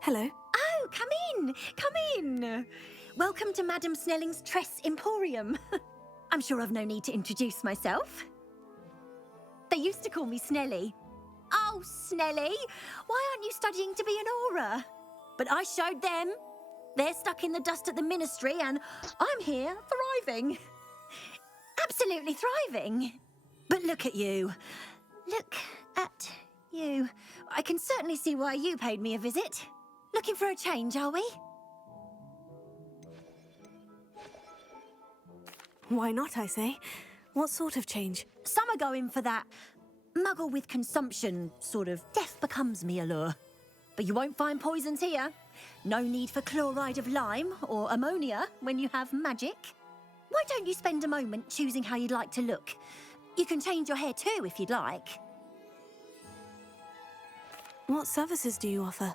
Hello. Oh, come in! Come in! Welcome to Madame Snelling's Tress Emporium. I'm sure I've no need to introduce myself. They used to call me Snelly. Oh, Snelly! Why aren't you studying to be an aura? But I showed them. They're stuck in the dust at the ministry, and I'm here thriving. Absolutely thriving. But look at you. Look at you. I can certainly see why you paid me a visit. Looking for a change, are we? Why not, I say? What sort of change? Some are going for that muggle with consumption, sort of death becomes me allure. But you won't find poisons here. No need for chloride of lime or ammonia when you have magic. Why don't you spend a moment choosing how you'd like to look? You can change your hair too if you'd like. What services do you offer?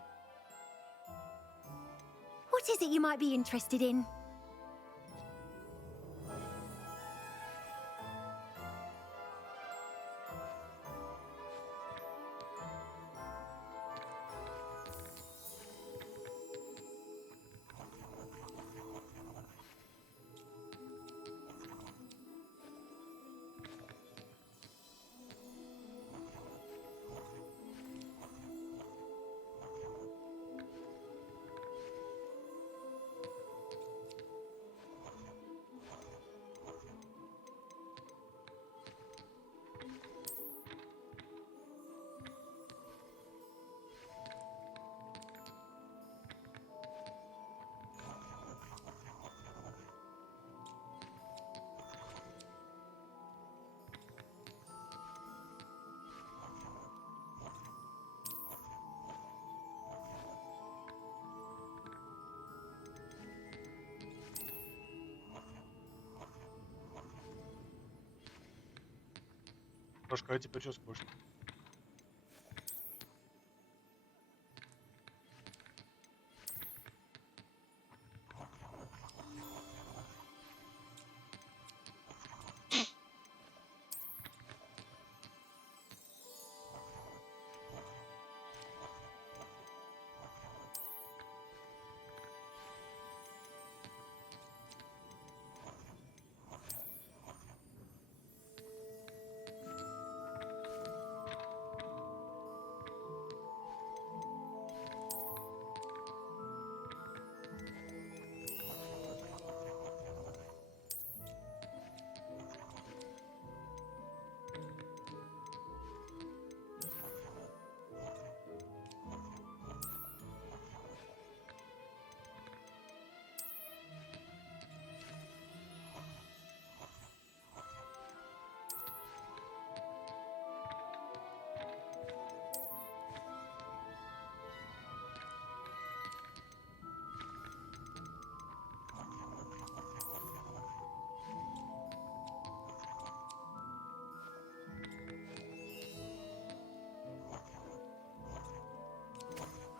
What is it you might be interested in? Пашка, а теперь что скучно?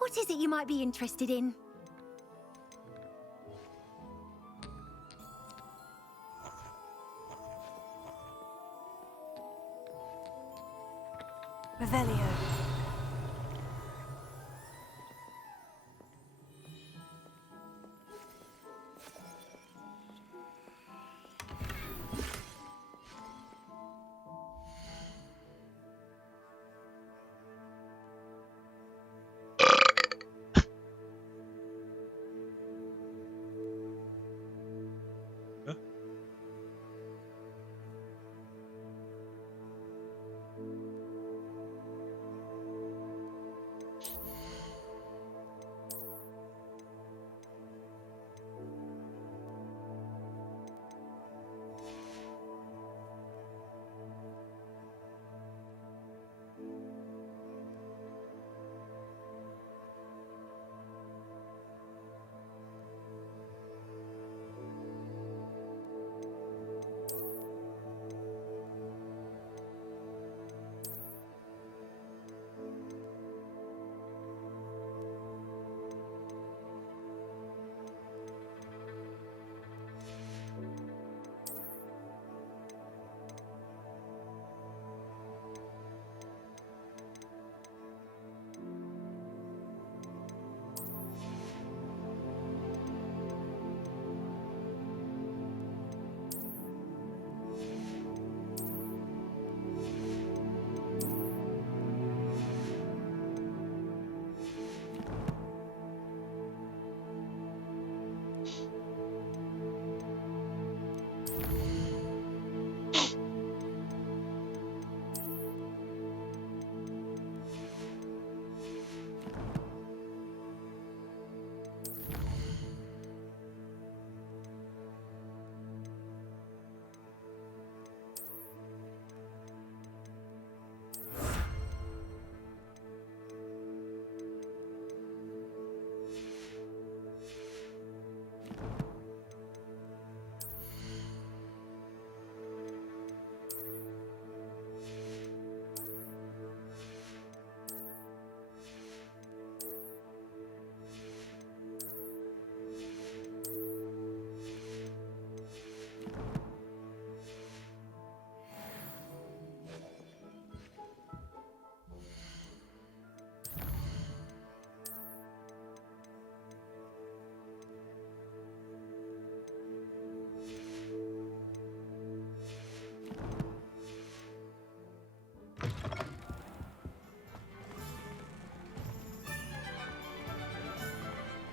What is it you might be interested in? Revelio.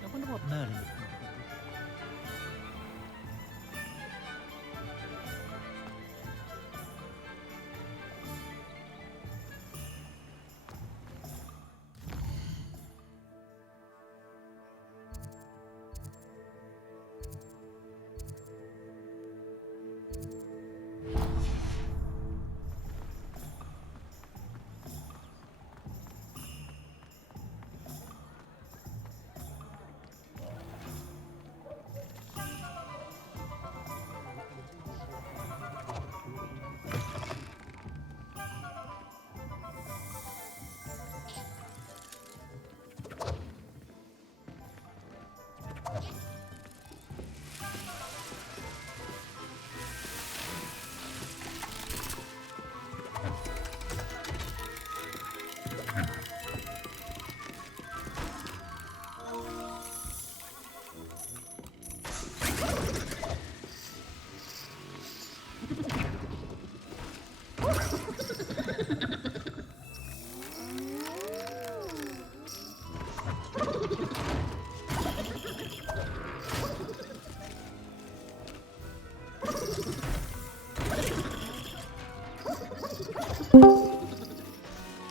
I wonder what Merlin would think.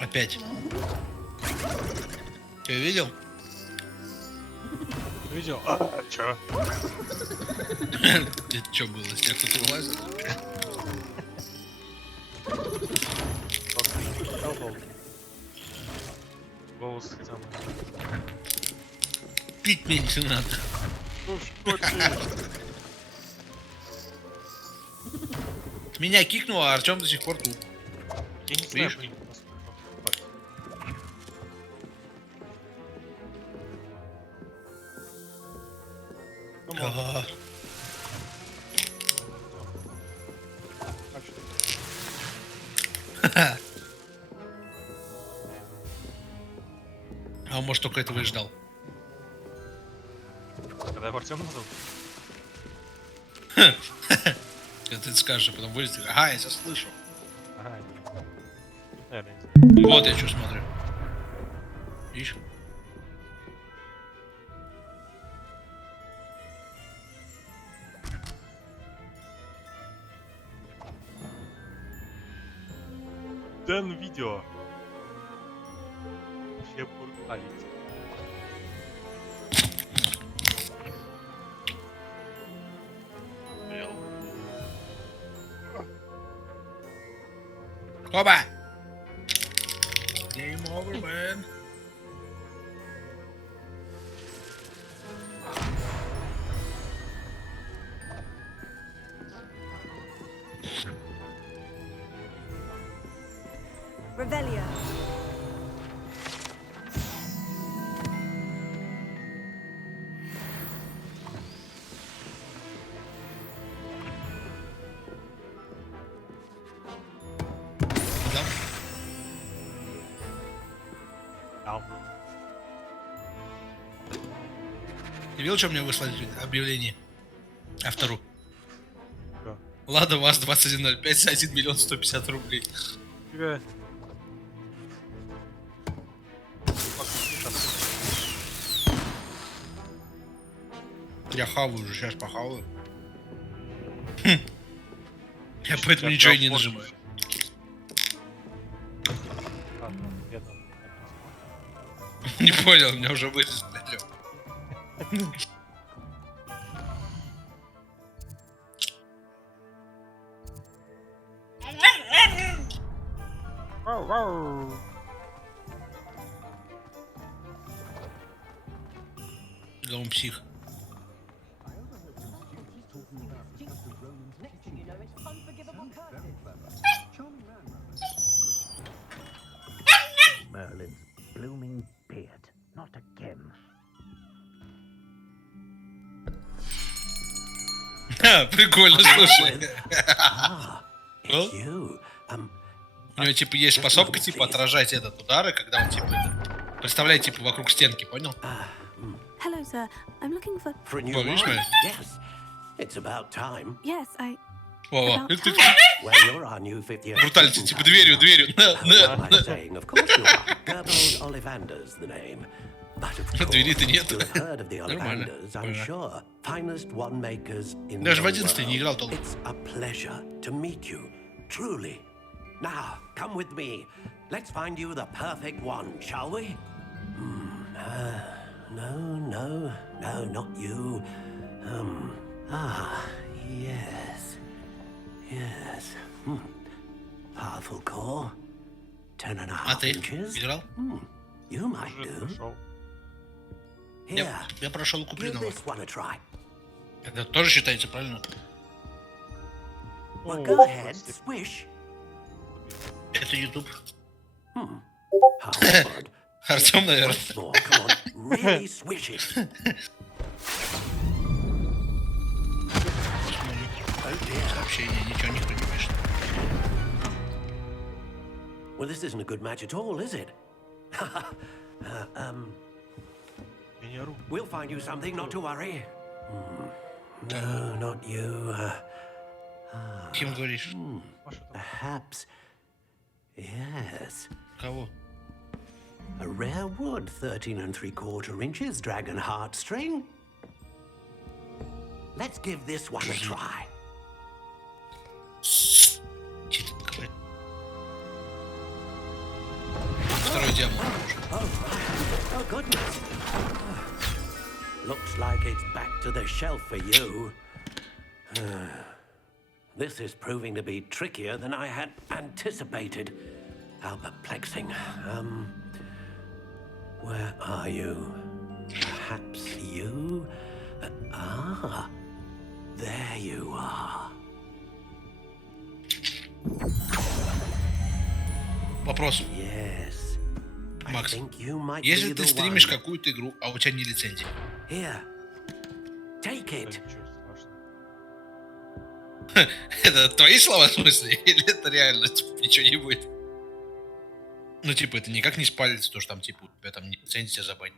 Опять. Ты видел? Видел? Чё? Это что было? Снег кто-то вылазил? Голос хотя бы. Пить меньше надо. Ну что ты? Меня кикнуло, а Артем до сих пор тут. Я не знаю, блин. Ага. А он, может, только этого и ждал. Когда я в Артема назову? Когда ты скажешь, а потом вылезет, ага, я тебя слышу. Ага, наверное, Вот я что смотрю. Видишь? Дэн видео. Вообще бургалить. Опа! Game over, man. Revelio. Ты видел, что мне вышло объявление автору? Да. Лада ВАЗ-2105 за 1 миллион 150 рублей. Фига. Я хаваю уже, сейчас похаваю. Я поэтому ничего и не нажимаю. Не понял, меня уже вылез, блядь. Да он псих. Merlin's blooming beard. Not again. Прикольно, слушай. У него типа есть способка типа отражать этот удары, когда он типа представляет типа вокруг стенки, понял? Hello, sir. I'm looking for... For a new видишь, one? смотри. Yes. It's about time. Yes, I... Во-во. Well, you're our new 50th. Брутальность, типа дверью. What am I saying? Of course you are. Gerbold Ollivander's the name. But of course, Двери-то нет. you'll have heard of the Нормально. Ollivanders, I'm sure. Finest one makers in the Даже в world. 11 не играл толком. It's a pleasure to meet you, truly. Now, come with me. Let's find you the perfect one, shall we? No, not you. Yes. Powerful core. 10.5 А ты inches. играл? You might do. Here, Я прошел give купленного. this one a try. Это тоже считается, правильно? Well, go ahead, swish. Это YouTube. How odd. Артем, наверное. Once more, come on, really swish it. Сообщение, ничего никто не пишет. Well, this isn't a good match at all, is it? We'll find you something, not to worry. No, not you. Кем говоришь? Perhaps. Yes. Кого? A rare wood, 13 3/4 inches, dragon heartstring. Let's give this one a try. Второй дьявол. Oh, goodness. Looks like it's back to the shelf for you. This is proving to be trickier than I had anticipated. How perplexing. Where are you? Perhaps you? There you are. Вопрос. Yes. Макс, think you might если be ты the стримишь one. какую-то игру, а у тебя не лицензия, Here. Take Да it. ничего страшного. Это твои слова, в смысле? Или это реально, типа, ничего не будет? Ну, типа, это никак не спалится, то, что там, типа, у тебя там лицензия забанит.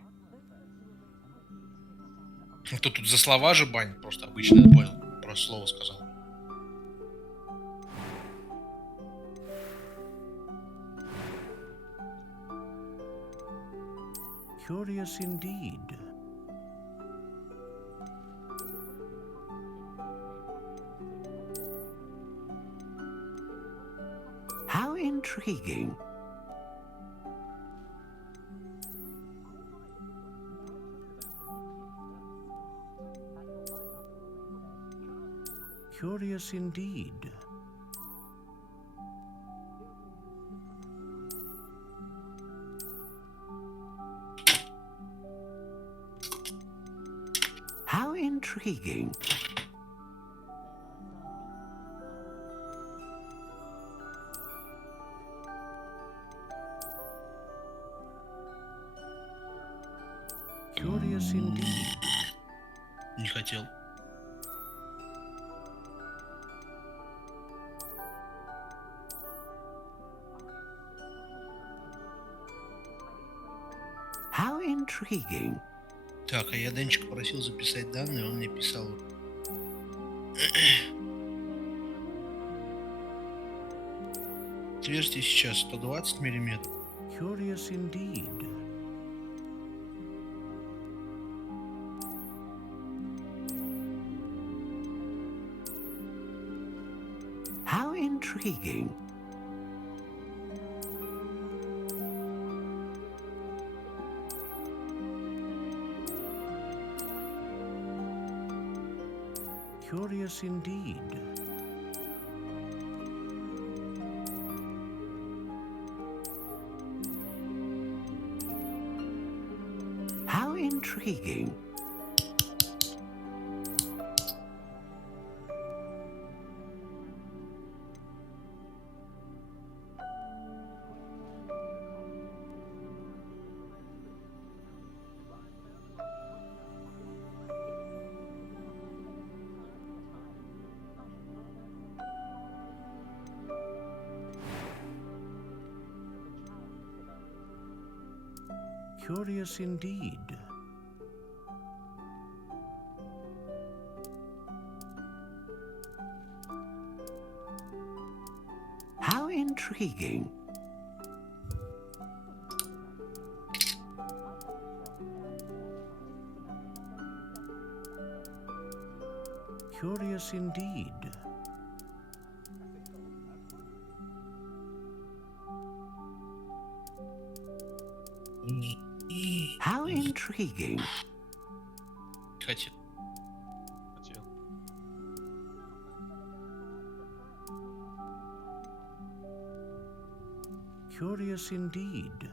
Ну, кто тут за слова же банит, просто обычно, понял, просто слово сказал. Curious indeed. How intriguing. Curious indeed. How intriguing. Curious indeed. Не хотел. How intriguing. Так, а я Денчика просил записать данные, он мне писал. Отверстие сейчас 120 миллиметров. Curious indeed. How intriguing. Curious indeed. How intriguing. Curious indeed. How intriguing. Curious indeed. How intriguing. Хотел. Хотел. Curious indeed.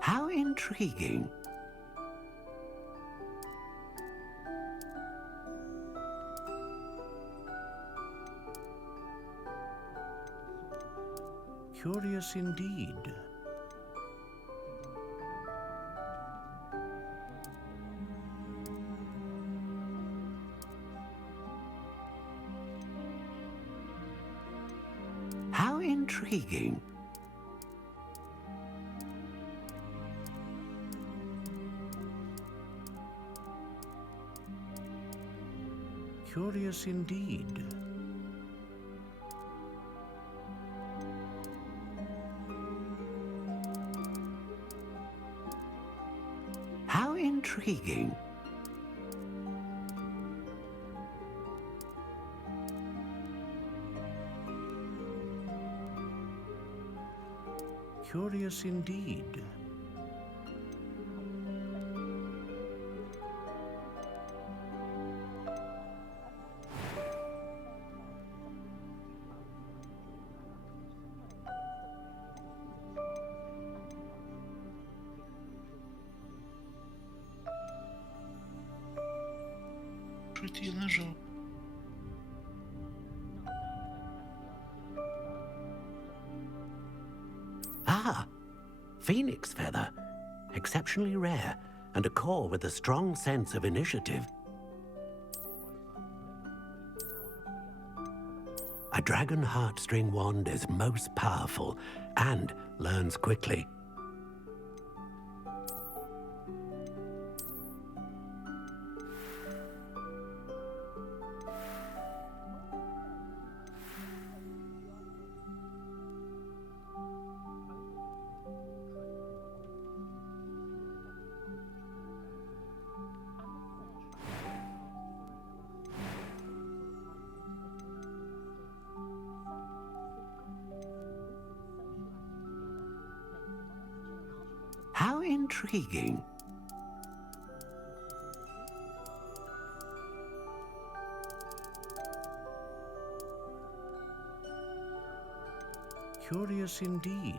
How intriguing. Curious indeed. How intriguing. Curious indeed. How intriguing. Curious indeed. Что это я нажал? phoenix feather. Exceptionally rare, and a core with a strong sense of initiative. A dragon heartstring wand is most powerful and learns quickly. How intriguing. Curious indeed.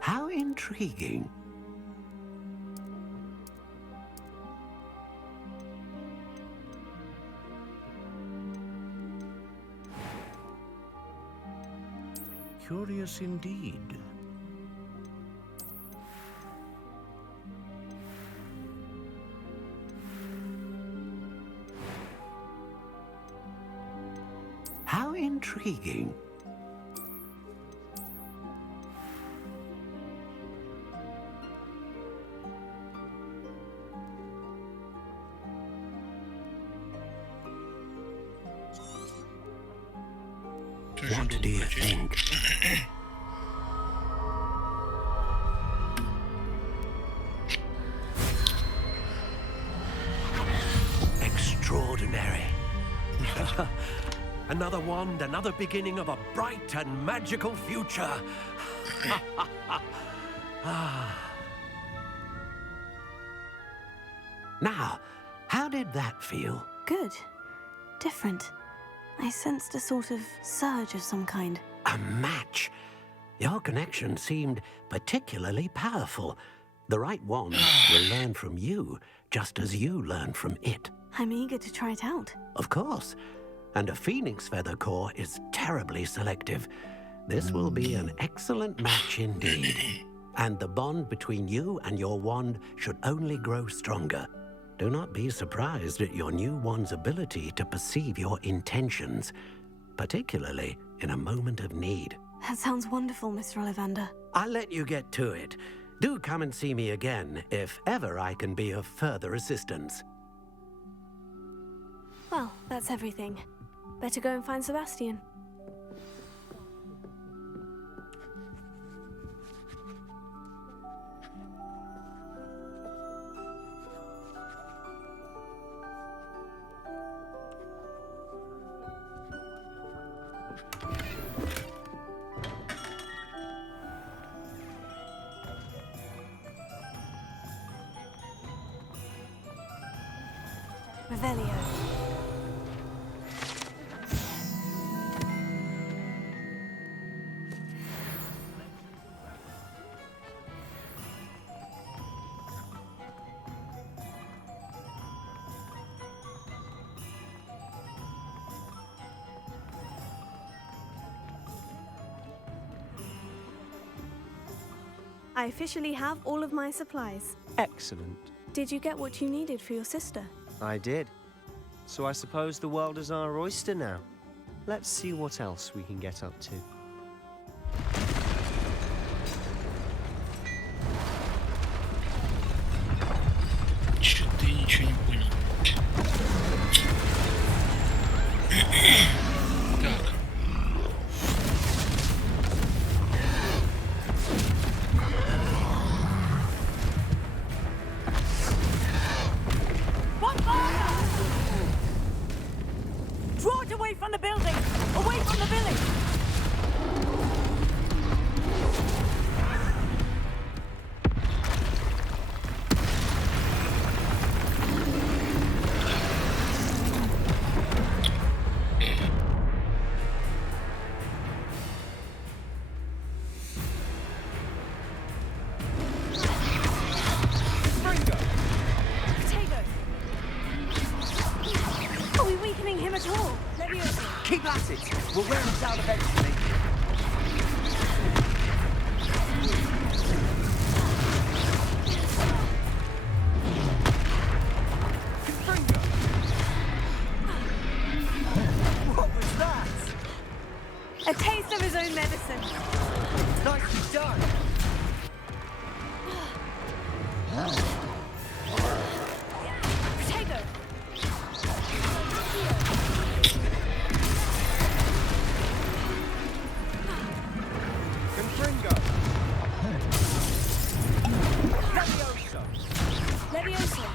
How intriguing. Curious indeed. How intriguing. What do you think? Extraordinary. Another wand, another beginning of a bright and magical future. Now, how did that feel? Good. Different. I sensed a sort of surge of some kind. A match. Your connection seemed particularly powerful. The right wand will learn from you, just as you learn from it. I'm eager to try it out. Of course. And a phoenix feather core is terribly selective. This will be an excellent match indeed. And the bond between you and your wand should only grow stronger. Do not be surprised at your new wand's ability to perceive your intentions, particularly in a moment of need. That sounds wonderful, Mr. Ollivander. I'll let you get to it. Do come and see me again if ever I can be of further assistance. Well, that's everything. Better go and find Sebastian. Revelio. I officially have all of my supplies. Excellent. Did you get what you needed for your sister? I did. So I suppose the world is our oyster now. Let's see what else we can get up to. Что-то я ничего не понял. Так. Draw it away from the building! Away from the village! out eventually. What was that? A taste of his own medicine. Nicely done. Potato. Confringo. Leviosa. Leviosa.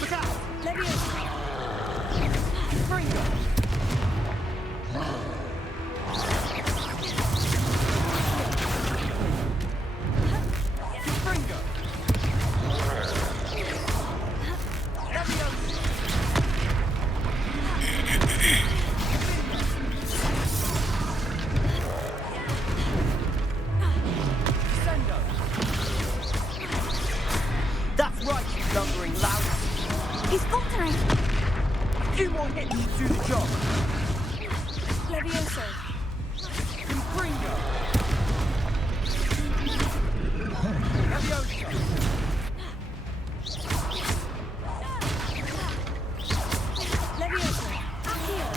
Look out. Leviosa. Confringo. Confringo. Leviosa. Sendo. That's right, you lumbering lout. He's faltering. A few more hits should do the job. Leviosa. Confringo. Leviosa. Leviosa. Accio.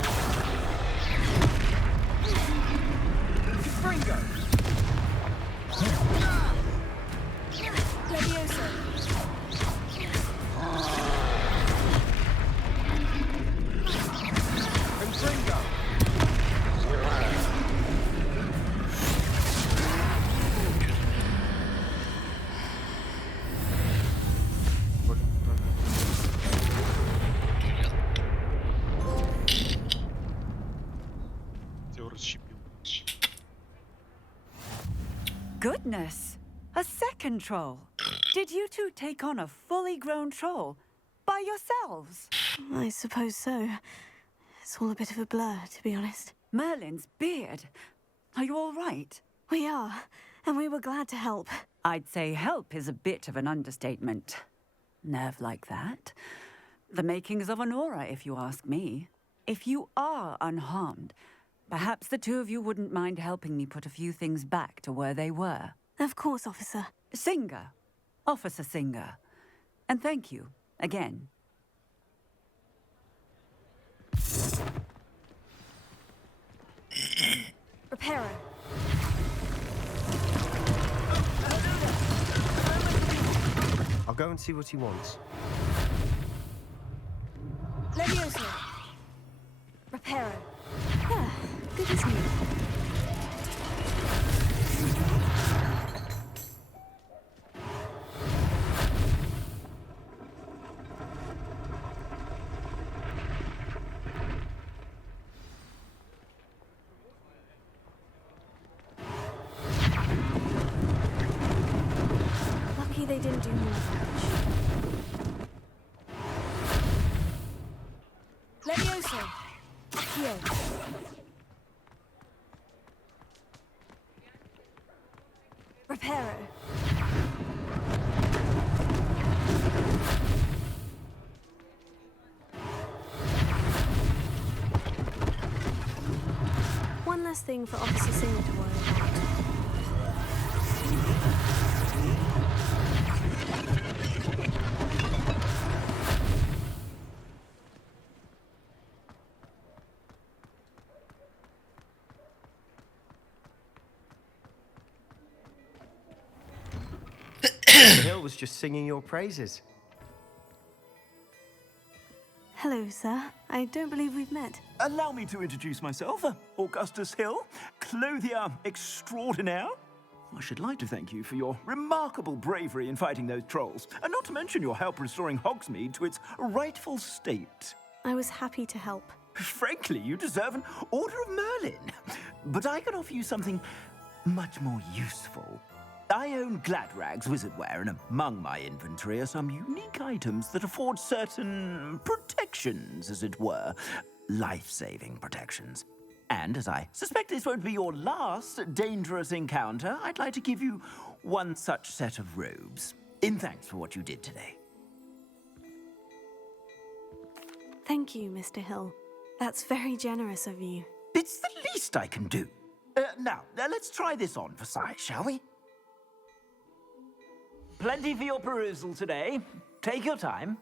Confringo. Leviosa. Confringo. Goodness! A second troll. Did you two take on a fully grown troll by yourselves? I suppose so. It's all a bit of a blur, to be honest. Merlin's beard. Are you all right? We are, and we were glad to help. I'd say help is a bit of an understatement. Nerve like that. The makings of an aura, if you ask me. If you are unharmed, perhaps the two of you wouldn't mind helping me put a few things back to where they were. Of course, officer. Singer. Officer Singer. And thank you, again. Reparo. I'll go and see what he wants. Leviosa. Reparo. Yeah, good as new. Lucky they didn't do more damage. Leviosa. Accio. Reparo. One less thing for Officer Singer to worry about. The hill was just singing your praises. Hello, sir. I don't believe we've met. Allow me to introduce myself, Augustus Hill, clothier extraordinaire. I should like to thank you for your remarkable bravery in fighting those trolls, and not to mention your help restoring Hogsmeade to its rightful state. I was happy to help. Frankly, you deserve an Order of Merlin. But I can offer you something much more useful. I own Gladrag's wizardware, and among my inventory are some unique items that afford certain protections, as it were. Life-saving protections. And as I suspect this won't be your last dangerous encounter, I'd like to give you one such set of robes, in thanks for what you did today. Thank you, Mr. Hill. That's very generous of you. It's the least I can do. Now, let's try this on for size, shall we? Plenty for your perusal today. Take your time.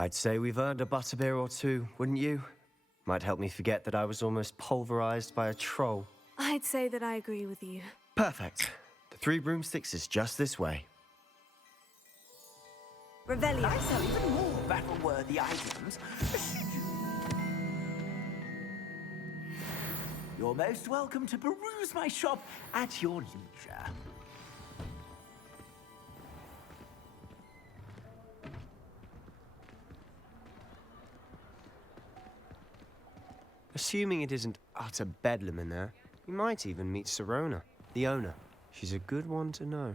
I'd say we've earned a butterbeer or two, wouldn't you? Might help me forget that I was almost pulverized by a troll. I'd say that I agree with you. Perfect. The Three Broomsticks is just this way. Revelio. I sell even more battle-worthy items. You're most welcome to peruse my shop at your leisure. Assuming it isn't utter bedlam in there, you might even meet Sirona, the owner. She's a good one to know.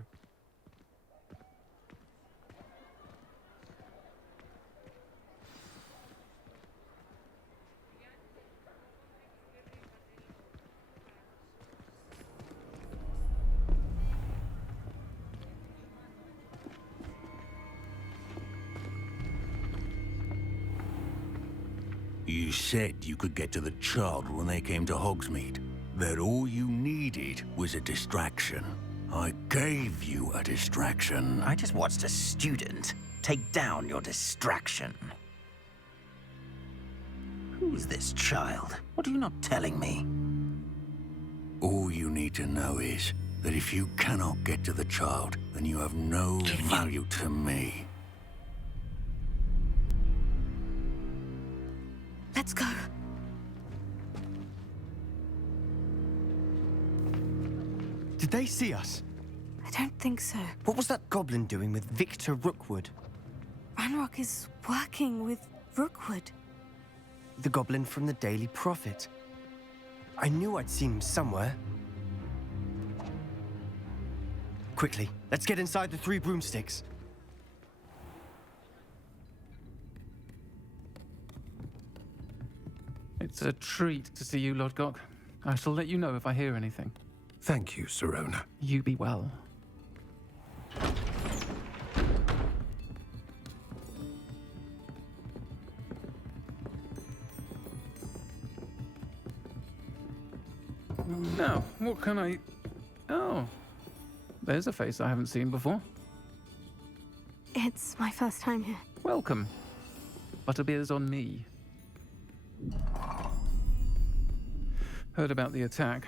You said you could get to the child when they came to Hogsmeade. That all you needed was a distraction. I gave you a distraction. I just watched a student take down your distraction. Who's this child? What are you not telling me? All you need to know is that if you cannot get to the child, then you have no value to me. Let's go. Did they see us? I don't think so. What was that goblin doing with Victor Rookwood? Ranrock is working with Rookwood. The goblin from the Daily Prophet. I knew I'd seen him somewhere. Quickly, let's get inside the Three Broomsticks. It's a treat to see you, Lodgok. I shall let you know if I hear anything. Thank you, Sirona. You be well. Now, what can I... Oh, there's a face I haven't seen before. It's my first time here. Welcome. Butterbeer's on me. Heard about the attack.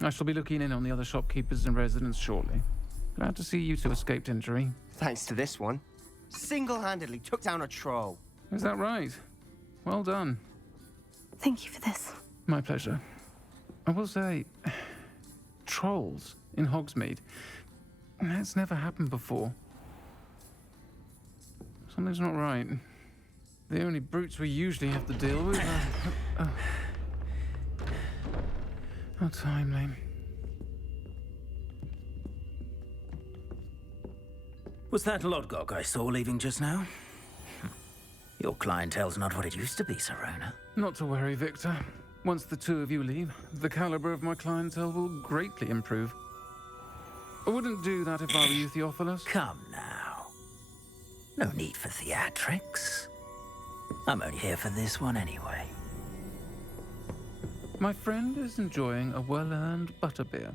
I shall be looking in on the other shopkeepers and residents shortly. Glad to see you two escaped injury. Thanks to this one. Single-handedly took down a troll. Is that right? Well done. Thank you for this. My pleasure. I will say, trolls in Hogsmeade. That's never happened before. Something's not right. The only brutes we usually have to deal with are... How timely. Was that Lodgok I saw leaving just now? Your clientele's not what it used to be, Sirona. Not to worry, Victor. Once the two of you leave, the caliber of my clientele will greatly improve. I wouldn't do that if I were you, Theophilus. Come now. No need for theatrics. I'm only here for this one anyway. My friend is enjoying a well-earned butterbeer.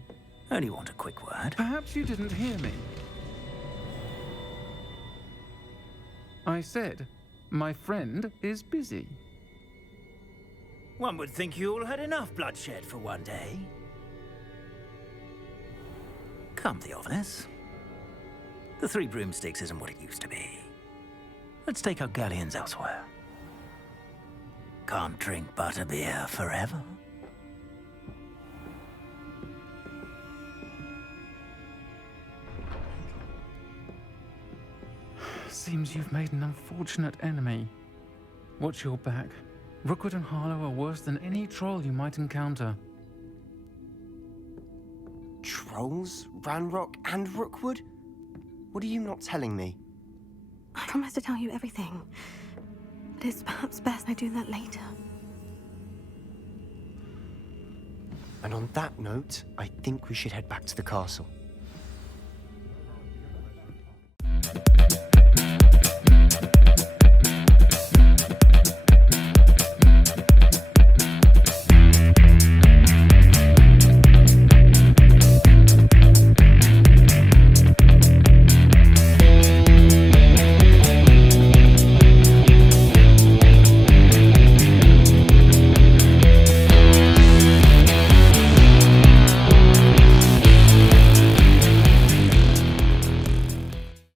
Only want a quick word. Perhaps you didn't hear me. I said, my friend is busy. One would think you all had enough bloodshed for one day. Come, Theophilus. The Three Broomsticks isn't what it used to be. Let's take our galleons elsewhere. Can't drink butterbeer forever. Seems you've made an unfortunate enemy. Watch your back. Rookwood and Harlow are worse than any troll you might encounter. Trolls? Ranrock and Rookwood? What are you not telling me? I promised to tell you everything. But it's perhaps best I do that later. And on that note, I think we should head back to the castle.